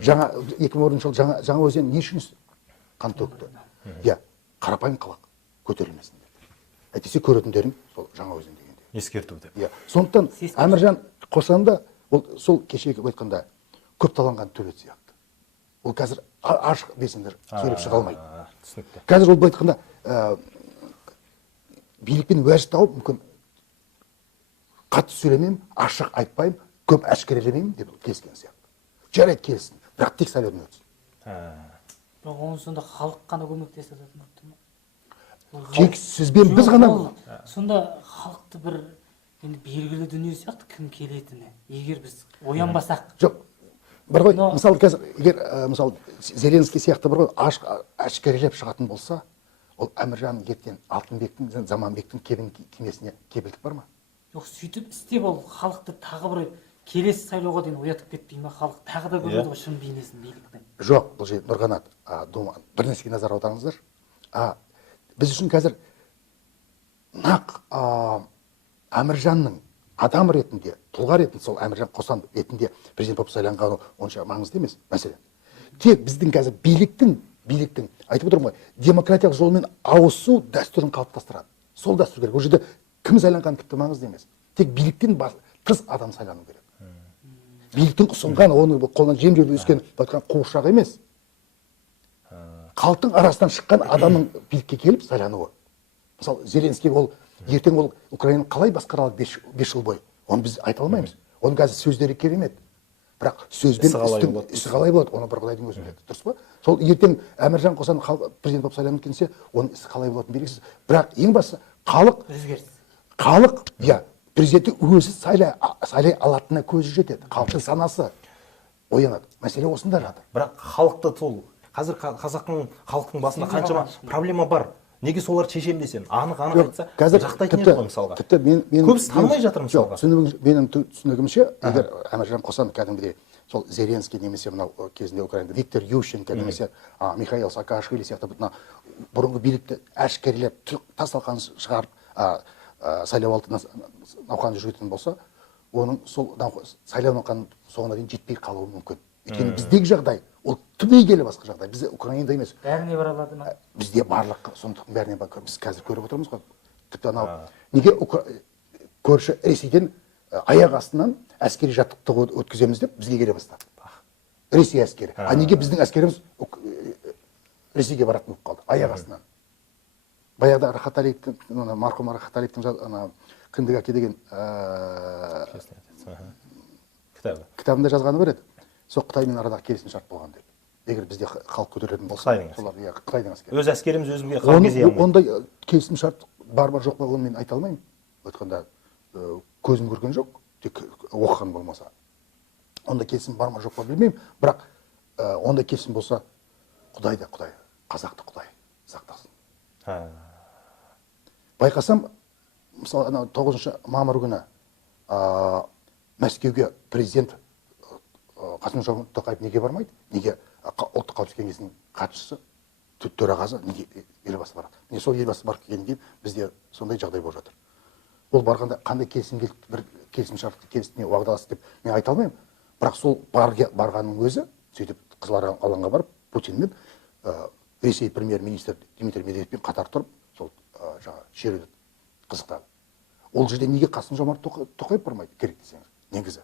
Жаңа 2010 жыл жаңа өзен не үшін қан төкті? Қарапайым халық көтерілмесін деп. Әйтпесе көретіндерің сол жаңа өзен дегенде. Ескерту деп. Сондықтан Әміржан Қосанда ол сол кешегі айтқанда көп таланған төлет сияқты. Ол қазір ашық бесіңдер сөйлеп шыға алмайды. Түсінікті. Қазір ол айтқанда билікпен уәж тауып мүмкін қатты сөйлемеймін, ашық айтпаймын, көп әшкерелемеймін деп келіскен сияқты. Жарайды келсін, бірақ тек сайлаудан өтсін. Оның сонда халық қана көмектесе алатын ма? Тек сізбен біз ғана. Сонда халықты бір белгілі дүние сияқты кім келетіні, егер біз оянбасақ. Жоқ, бір ғой, мысалы қазір, егер мысалы Зеленский сияқты бір ғой ашық әшкерелеп шығатын болса, ол Әміржан ертең Алтынбектің, Заманбектің кемесіне кепілдік бар ма? Жоқ, сөйтіп істеп ол халықты тағы бір келесі сайлауға дейін оятып кетпей ма? Халық тағы да көреді ғой шын бейнесін биліктің. Жоқ, бұл жер Нұрғанат, бір нәрсеге назар аударыңыздар. Біз үшін қазір нақ Әміржанның адам ретінде, тұлға ретінде, сол Әміржан Қосан ретінде президент болып сайланғаны онша маңызды емес мәселе. Тек біздің қазір биліктің айтып отырмын ғой, демократиялық жолмен ауысу дәстүрін қалыптастырады. Сол дәстүр керек. Ол жерде кім сайланғаны тіпті маңызды емес. Тек биліктен тыс адам сайлану керек. Биліктің ұсынған, оны қолынан жем жеп өскен қуыршақ емес. Халықтың арасынан шыққан адамның билікке келіп сайлануы. Мысалы, Зеленский ертең ол Украинаны қалай басқара алады 5 жыл бойы? Оны біз айта алмаймыз. Оның қазір сөздері керемет. Бірақ сөзбен ісі қалай болады? Оны бір Құдайдың өзі біледі. Дұрыс па? Сол ертең Әміржан Қосан президент болып сайланып келсе, оның ісі қалай болатыны белгісіз. Бірақ ең бастысы халық, президентті өзі сайлай алатынына көзі жетеді. Халықтың санасы оянады. Мәселе осында жатыр. Бірақ халықты қазір халықтың басында қаншама проблема бар. Неге солар шешем десем, анық айтса, жақтайтын еді ғой мысалға. Көбісі танымай жатыр мысалға. Менің түсінігімше, егер Әміржан Қосан кәдімгідей сол Зеленский немесе мынау кезінде Украинада Виктор Ющенко немесе Михаил Саакашвили сияқты бұрынғы билікті әшкерелеп тас-талқан шығарып сайлау алды науқаны жүргізетін болса, оның сол сайлау науқанының соңына дейін жетпей қалуы мүмкін. Өйткені біздегі жағдай ол түбегейлі басқа жағдай. Бізде Украинада емес. Бәріне бара алады ма? Бізде барлық сондықтан бәріне бар. Біз қазір көріп отырмыз ғой. Тіпті анау неге көрші Ресейден аяқ астынан әскери жаттықтығы өткіземіз деп бізге келе бастады. Ресей әскері. Неге біздің әскеріміз Ресейге баратын болып қалды аяқ астынан? Баяғыда Рахат Әлиевтің, марқұм Рахат Әлиевтің кіндік әке деген кітабында жазғаны бар еді. Сол Қытаймен арадағы келісім шарт болған деп. Егер бізде халық көтерілетін болса, солар Қытайдың әскері. Өз әскеріміз өзімізге халық кезей алмайды. Ондай келісім шарт бар ма жоқ па, оны мен айта алмаймын. Айтқанда көзім көрген жоқ, тек оқыған болмаса. Ондай келісім бар ма жоқ па білмеймін, бірақ ондай келісім болса, Құдай да Құдай, қазақты Құдай. сақтасын. Байқасам, мысалы, 9 мамыр күні Мәскеуге президент Қасым-Жомарт Тоқаев неге бармайды? Неге ұлттық қауіпсіздік кеңесінің хатшысы, төрағасы неге елбасы барады? Міне сол елбасы барып келгеннен кейін бізде сондай жағдай болып жатыр. Ол барғанда қандай келісімшартты келісіне уағдаласты деп мен айта алмаймын. Бірақ сол барғанның өзі, сөйтіп Қызыл алаңға барып, Путинмен Ресей премьер-министр Дмитрий Медведевпен қатар тұрып, сол шеруді қызықтады. Ол жерде неге Қасым-Жомарт Тоқаев бармайды керек десеңіз? Негізі.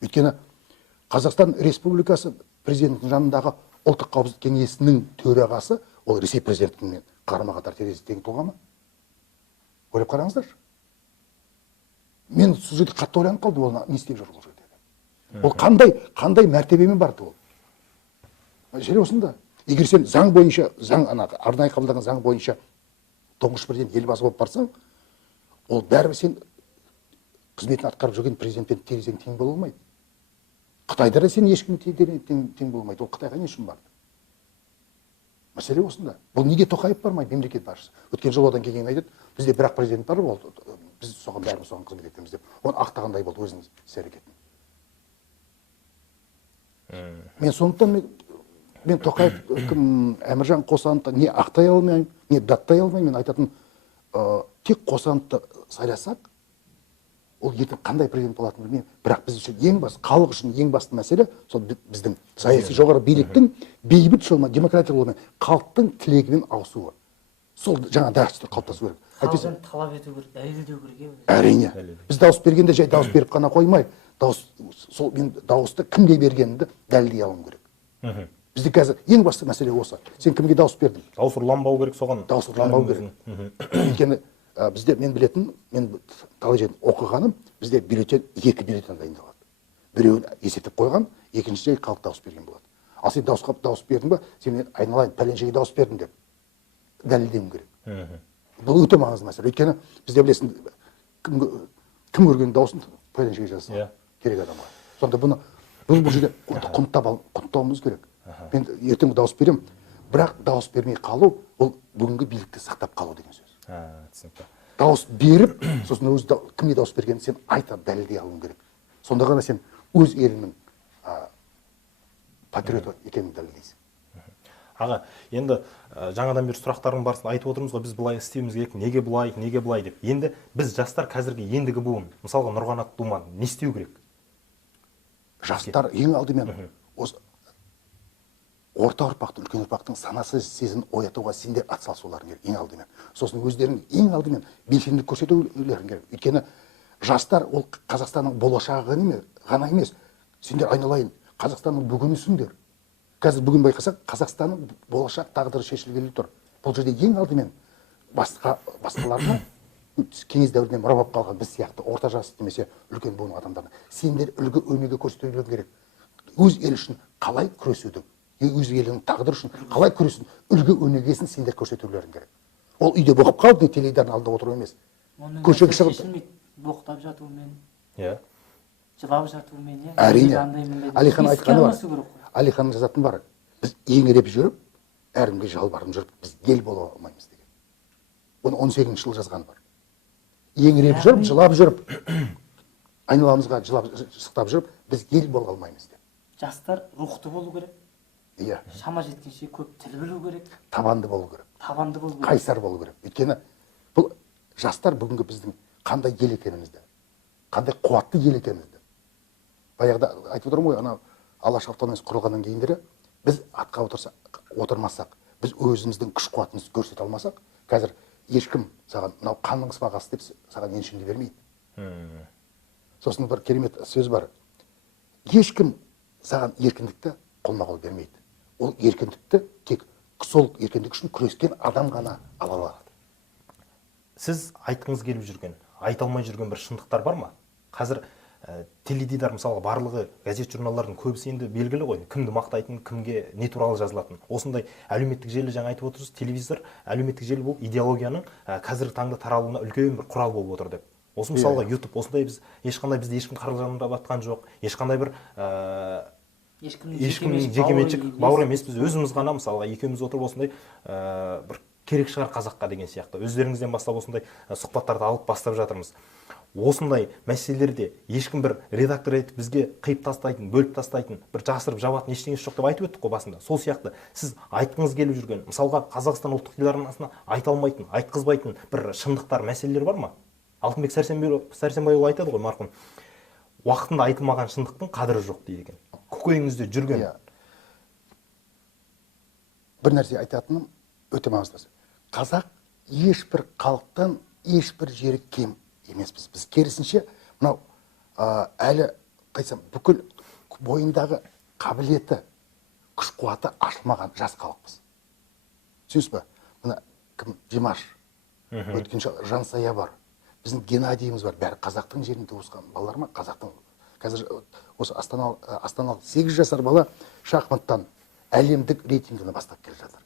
Өйткені Қазақстан Республикасы президентінің жанындағы ұлттық қауіпсіздік кеңесінің төрағасы ол Ресей президентімен қарама-қатар терезедегі тұлға ма? Ойлап қараңыздаршы. Мен сол жерде қатты ойланып қалдым, ол не істеп жүр ол жерде. Ол қандай мәртебемен барды ол? Мәселе осында. Егер сен заң бойынша, арнайы қабылданған заң бойынша тұңғыш президент елбасы болып барсаң, ол бәрібір сен қызметін атқарып жүрген президентпен терезең тең бола алмайды. Қытайда да сен ешкім тең болмайды. Ол Қытайға не үшін барды? Мәселе осында. Бұл неге Тоқаев бармайды, мемлекет басшысы? Өткен жыл одан кейін айтады, бізде бір-ақ президент бар, біз бәріміз соған қызмет етеміз деп. Оны ақтағандай болды өзінің іс-әрекетін. Мен сондықтан мен Тоқаев, Әміржан Қосановты не ақтай алмаймын, не даттай алмаймын. Мен айтатын, тек Қосановты сайласақ, ол ертең қандай президент болатынын білмеймін. Бірақ біз үшін ең басты, халық үшін ең басты мәселе сол біздің саяси жоғары биліктің бейбіт жолмен, демократиялық жолмен халықтың тілегімен ауысуы. Сол жаңа дәстүр қалыптасу керек. Халықтан талап ету керек, дәлелдеу керек. Әрине. Біз дауыс бергенде жай дауыс беріп қана қоймай, мен дауысты кімге бергенімді дәлелдей алуым керек. Бізде қазір ең басты мәселе осы. Сен кімге дауыс бердің? Дауыс ұрланбау керек соған. Дауыс ұрланбау керек. Өйткені бізде мен білетін, мен талай жерден оқығаным, бізде бюллетень, 2 бюллетень дайындалады. Біреуін есептеп қойған, екіншісіне халық дауыс берген болады. Ал сен дауыс бердің ба, сен айналайын пәленшеге дауыс бердің деп дәлелдеуің керек. Бұл өте маңызды мәселе. Өйткені бізде білесің, кім көрген дауысын пәленшеге жазса керек адамға. Сонда бұл жерде құнттауымыз керек. Мен ертең дауыс берем, бірақ дауыс бермей қалу, ол бүгінгі билікті сақтап қалу деген сөз. Түсінікті. Дауыс беріп, сосын өз кімге дауыс бергенін сен айтып дәлелдей алуың керек. Сонда ғана сен өз еліңнің патриоты екенін дәлелдейсің. Аға, енді жаңадан бері сұрақтардың барысын айтып отырмыз ғой, біз былай істеуіміз керек, неге бұлай деп. Енді біз жастар қазіргі ендігі буын, мысалға Нұрғанат Думан, не істеу керек? Жастар ең алдымен осы орта ұрпақтың, үлкен ұрпақтың санасы сезімін оятуға сендер атсалысуларың керек ең алдымен. Сосын өздерін ең алдымен белсенділік көрсетулерің керек. Өйткені жастар ол Қазақстанның болашағы ғана емес. Сендер айналайын, Қазақстанның бүгінісіңдер. Қазір бүгін байқасақ, Қазақстанның болашақ тағдыры шешілгелі тұр. Бұл жерде ең алдымен басқаларына кеңес дәуірінен мұра болып қалған біз сияқты орта жас немесе үлкен буын адамдарына сендер үлгі өнеге көрсетулерің керек. Өз ел үшін қалай күресудің, өз елінің тағдыры үшін қалай күресудің үлгі өнегесін сендер көрсетулерің керек. Ол үйде боқып қалып, теледидардың алдында отыру емес. Көшеге шығып боқтап жатуымен, жылап жатуымен, әрине. Әлихан айтқаны бар. Әлиханның жазатын бар. Біз еңіреп жүріп, әркімге жалбарынып жүріп, біз ел бола алмаймыз деген. Оны 18-ші жылы жазғаны бар. Еңіреп жүріп, жылап жүріп, айналамызға жылап сықтап жүріп, біз ел бола алмаймыз деп. Жастар рухты болу керек. Иә. Шама жеткенше көп тіл білу керек. Табанды болу керек. Қайсар болу керек. Өйткені бұл жастар бүгінгі біздің қандай ел екенімізді, қандай қуатты ел екенімізді. Баяғыда айтып отырмын ғой, ана Алаш автономиясы құрылғаннан кейіндері біз атқа отырмасақ, біз өзіміздің күш қуатымызды көрсете алмасақ, қазір ешкім саған мынау қанның сыбағасы деп саған еншіңді бермейді. Сосын бір керемет сөз бар. Ешкім саған еркіндікті қолма-қол бермейді. Ол еркіндікті тек сол еркіндік үшін күрескен адам ғана ала алады. Сіз айтқыңыз келіп жүрген, айта алмай жүрген бір шындықтар бар ма? Қазір теледидар мысалға барлығы газет журналдардың көбісі енді белгілі ғой, кімді мақтайтын, кімге не туралы жазылатын. Осындай әлеуметтік желі, жаңа айтып отырсыз, телевизор әлеуметтік желі болып идеологияның қазіргі таңда таралуына үлкен бір құрал болып отыр деп. Осы мысалға YouTube, осындай бізді ешкім қаржыландырып жатқан жоқ, ешқандай бір ешкімнің жекеменшік бауыр емес, біз өзіміз ғана мысалға екеуміз отырып осындай бір керек шығар қазаққа деген сияқты өздеріңізден бастап осындай сұхбаттарды алып бастап жатырмыз. Осындай мәселелерде ешкім бір редактор етіп бізге қиып тастайтын, бөліп тастайтын, бір жасырып жабатын ештеңесі жоқ деп айтып өттік қой басында. Сол сияқты сіз айтқыңыз келіп жүрген, мысалға Қазақстан ұлттық телеарнасына айта алмайтын, айтқызбайтын бір шындықтар, мәселелер бар ма? Алтынбек Сәрсенбайұлы айтады ғой, марқұм, уақытында айтылмаған шындықтың қадірі жоқ дейді екен. Көкейіңізде жүрген. Бір нәрсе айтатыным өте маңызды. Қазақ ешбір халықтан ешбір жері кем емеспіз. Біз керісінше мынау әлі қайсам бүкіл бойындағы қабілеті, күш қуаты ашылмаған жас халықпыз. Түсінесіз ба? Мына кім? Димаш, өткенше Жансая бар, біздің Геннадийіміз бар. Бәрі қазақтың жерінде туысқан балалар ма? Қазақтың. Қазір осы астаналық 8 жасар бала шахматтан әлемдік рейтингіні бастап келе жатыр.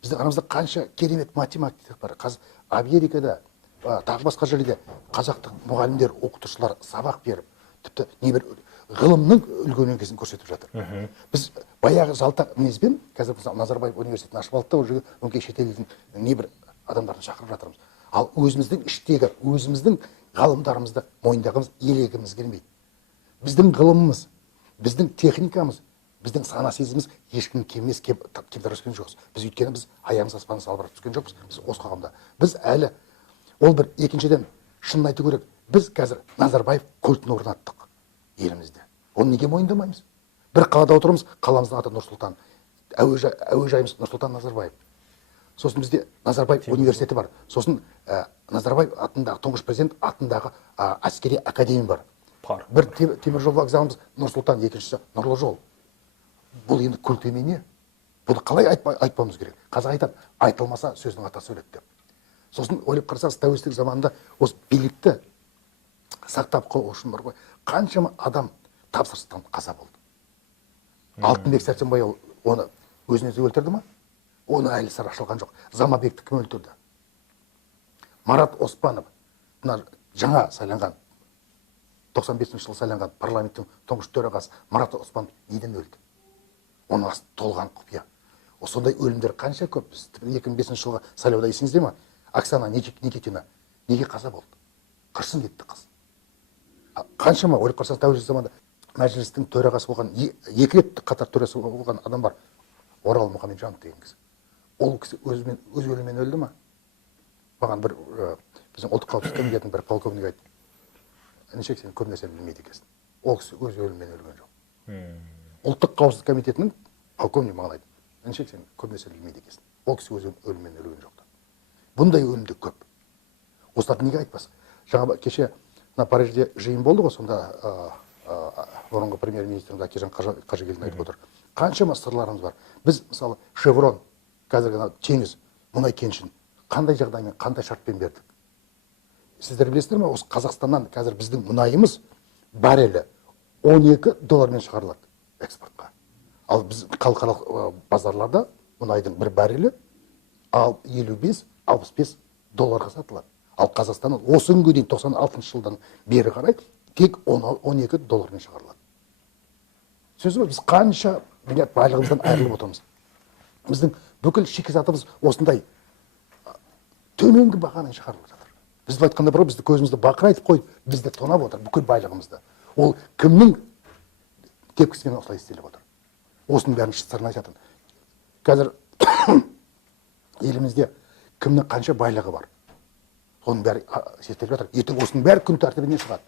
Біздің арамызда қанша керемет математиктер бар. Қазір Америкада, тағы басқа жерлерде қазақтың мұғалімдер, оқытушылар сабақ беріп, тіпті небір ғылымның үлгенеңкесін көрсетіп жатыр. Біз баяғы жалтақ мінезбен, қазір Назарбаев университетін ашып алды да, ол жерге өңкей шетелдің небір адамдарын шақырып жатырмыз. Ал өзіміздің іштегі, өзіміздің ғалымдарымызды мойындағымыз, елегіміз келмейді. Біздің ғылымымыз, біздің техникамыз, біздің сана сезіміміз ешкім кемес, кемтар түскен жоқпыз. Біз өйткені біз аяғымыз аспанға салбырап түскен жоқпыз. Біз осы қоғамда. Біз әлі ол бір екіншіден шынын айту керек. Біз қазір Назарбаев культін орнаттық елімізде. Оны неге мойындамаймыз? Бір қалада отырмыз, қаламыздың аты Нұрсұлтан. Әуежайымыз Нұрсұлтан Назарбаев. Сосын бізде Назарбаев университеті бар. Сосын Назарбаев атындағы тұңғыш президент атындағы әскери академия бар. Бір темір жол вокзалымыз Нұрсұлтан, екіншісі Нұрлы жол. Бұл енді культ емей не? Бұны қалай айтпауымыз керек? Қазақ айтады, айтылмаса сөздің атасы өледі деп. Сосын ойлап қарасаңыз, тәуелсіздік заманында осы билікті сақтап қалу үшін бар ғой, қаншама адам тапсырыстан қаза болды. Алтынбек Сәрсенбайұлы оны өзін өзі өлтірді ма? Оны әлі сыр ашылған жоқ. Замабекті кім өлтірді? Марат Оспанов, мына жаңа сайланған 95 жылы сайланған парламенттің тұңғыш төрағасы Марат Оспанов неден өлді? Оның астында толған құпия. Сондай өлімдер қанша көп? 2005 жылғы сайлауда есіңізде ме? Оксана Никитина неге қаза болды? Қырсың кетті қыз. Қаншама ойлап қарасаңыз, тәуелсіздік заманда мәжілістің төрағасы болған, екі рет қатар төрағасы болған адам бар. Орал Мұхамеджанов деген кісі. Ол кісі өз өлімімен өлді ма? Маған бір біздің ұлттық қауіпсіздік комитетінің бір полковник айтты. Нешек сен көп нәрсені білмейді екенсің. Ол кісі өз өлімімен өлген жоқ. Ұлттық қауіпсіздік комитетінің полковник маған айтты. Нешек сен көп нәрсені білмейді екенсің. Ол кісі өз өлімімен өлген жоқ. Бұндай өлімді көп. Осыларды неге айтпас? Жаңа кеше Парижде жиын болды ғой, сонда бұрынғы премьер-министріміз Әкежан Қажыгелдин айтып отыр. Қаншама сырларымыз бар. Біз мысалы Шеврон, қазіргі теңіз, мұнай кенішін қандай жағдаймен, қандай шартпен бердік? Сіздер білесіздер ме, осы Қазақстаннан қазір біздің мұнайымыз баррелі $12 шығарылады экспортқа. Ал біз халықаралық базарларда мұнайдың бір баррелі $55-65 сатылады. Ал Қазақстаннан осы күнге дейін 96 жылдан бері қарай тек $12 шығарылады. Сөзі біз қанша байлығымыздан айырылып отырмыз. Біздің бүкіл шикізатымыз осындай төменгі бағамен шығарылып жатыр. Біз айтқанда бір бізді көзімізді бақырайтып қойып, бізді тонап отыр бүкіл байлығымызды. Ол кімнің тепкісімен осылай істеліп отыр? Осының бәрін сырын айтатын. Қазір елімізде кімнің қанша байлығы бар? Оның бәрі шектеліп жатыр. Ертең осының бәрі күн тәртібіне шығады.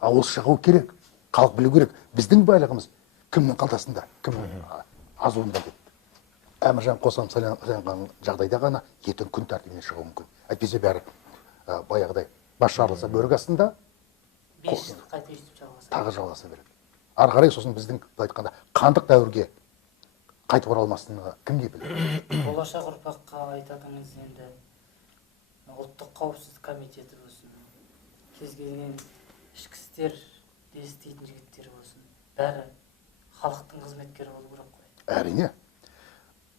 Ал ол шығу керек. Халық білу керек. Біздің байлығымыз кімнің қалтасында, кімнің азуында деп. Әміржан Қосанов сайланған жағдайда ғана ертең күн тәртібіне шығуы мүмкін. Әйтпесе бәрі баяғыдай бас жарылса бөрік астында 5 жыл қайта өйстіп жалғаса. Тағы жалғаса береді. Ары қарай сосын біздің айтқанда қандық дәуірге қайтып оралмасыны кімге біледі? Болашақ ұрпаққа айтатыңыз енді ұлттық қауіпсіздік комитеті болсын, кез келген ішкі істер істейтін жігіттер болсын, бәрі халықтың қызметкері болу керек қой. Әрине.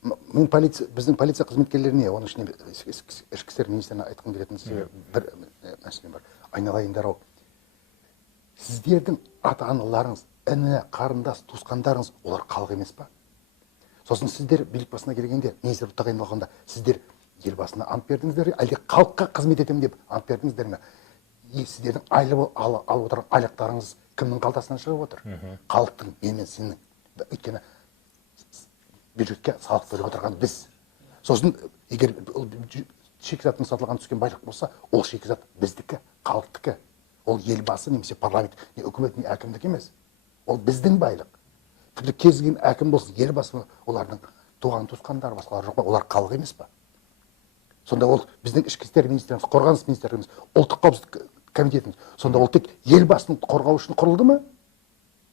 Біздің полиция қызметкерлеріне, оның ішінде ішкі істер министріне айтқым келетін бір мәселе бар. Айналайындар ау, сіздердің ата-аналарыңыз іні қарындас туысқандарыңыз олар халық емес па? Сосын сіздер билік басына келгенде, министрлік тағайындалғанда сіздер елбасына ант бердіңіздер, әлде халыққа қызмет етемін деп ант бердіңіздер ме? Сіздердің алып отырған айлықтарыңыз кімнің қалтасынан шығып отыр? Халықтың, мен сенің. Өйткені бюджетке салық төлеп отырған біз. Сосын егер шикізаттың сатылған түскен байлық болса, ол шикізат біздікі, халықтікі. Ол елбасы немесе парламент, не үкімет, не әкімдік емес. Ол біздің байлық. Тіпті кез келген әкім болсын, елбасы, олардың туған туысқандары басқалар жоқ па? Олар халық емес па? Сонда ол біздің ішкі істер министрлігіміз, қорғаныс министрлігіміз, ұлттық қауіпсіздік комитетіміз, сонда ол тек елбасын қорғау үшін құрылды ма?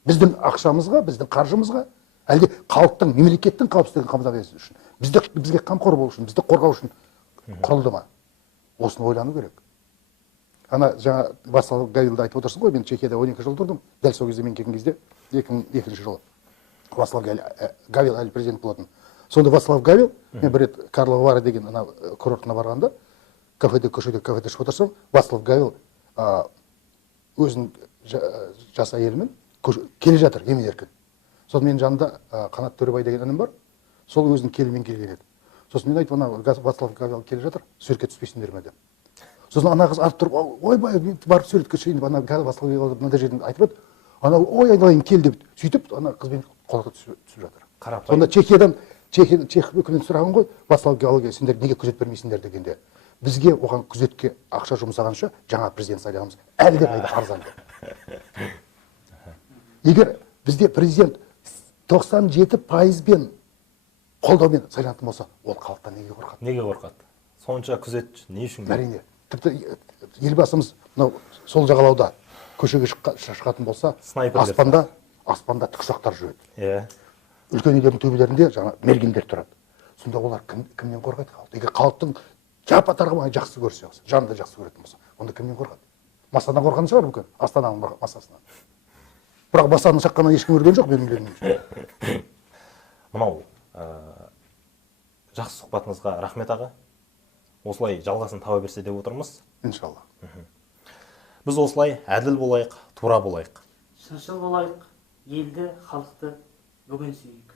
Біздің ақшамызға, біздің қаржымызға, әлде халықтың, мемлекеттің қауіпсіздігін қамтамасыз ету үшін, бізге қамқор болу үшін, бізді қорғау үшін құрылды ма? Осыны ойлану керек. Ана жаңа Вацлав Гавелді айтып отырсың ғой, мен Чехияда 12 жыл тұрдым. Дәл сол кезде мен келген кезде 2002 жылы Вацлав Гавел әлі президент болатын. Сонда Вацлав Гавел, мен бір рет Карлова Вара деген ана курортына барғанда, көшеде ішіп отырсам, Вацлав Гавел өзінің жас әйелімен келе жатыр, емін-еркін. Сосын менің жанымда Қанат Төребай деген інім бар, сол өзінің келімен келген еді. Сосын мен айтып, ана Вацлав Гавел келе жатыр, суретке түспейсіңдер ме деп. Сосын ана қыз атып тұрып, ойбай, барып суретке түсейін деп, ана Вацлав Гавел мынандай жерден айтып еді, ана ой айналайын кел деп, сөйтіп ана қызбен қолға түсіп жатыр. Сонда чех үкіметінен сұраған ғой, Вацлав Гавелге сендер неге күзет бермейсіңдер дегенде, бізге оған күзетке ақша жұмсағанша жаңа президент сайлағанымыз әлдеқайда арзан. Егер бізде президент 97%-бен қолдаумен сайланатын болса, ол халықтан неге қорқады? Неге қорқады? Сонша күзет не үшін? Әрине. Тіпті елбасымыз сол жағалауда көшеге шығатын болса, аспанда тікұшақтар жүреді. Үлкен үйлердің төбелерінде жаңа мергендер тұрады. Сонда олар кімнен қорғайды халық? Егер халықтың жапа-тармағын жақсы көрсе, жанды жақсы көретін болса, онда кімнен қорғады? Масадан қорған шығар мүмкін, Астананың масасынан. Бірақ масаның шаққаннан ешкім көрген жоқ, менің білуімше. Мынау жақсы сұхбатыңызға рахмет аға. Осылай жалғасын таба берсе деп отырмыз. Иншалла. Біз осылай әділ болайық, тура болайық. Шыншыл болайық, елді, халықты бүгін сүйейік.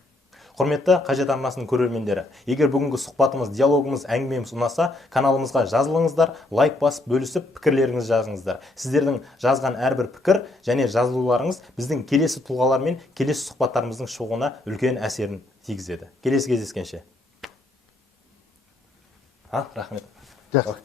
Құрметті Қажет арнасының көрермендері, егер бүгінгі сұхбатымыз, диалогымыз, әңгімеміз ұнаса, каналымызға жазылыңыздар, лайк басып, бөлісіп, пікірлеріңізді жазыңыздар. Сіздердің жазған әрбір пікір және жазылуларыңыз біздің келесі тұлғалар мен келесі сұхбаттарымыздың шығуына үлкен әсерін тигізеді. Келесі кездескенше. Рахмет. Жақсы.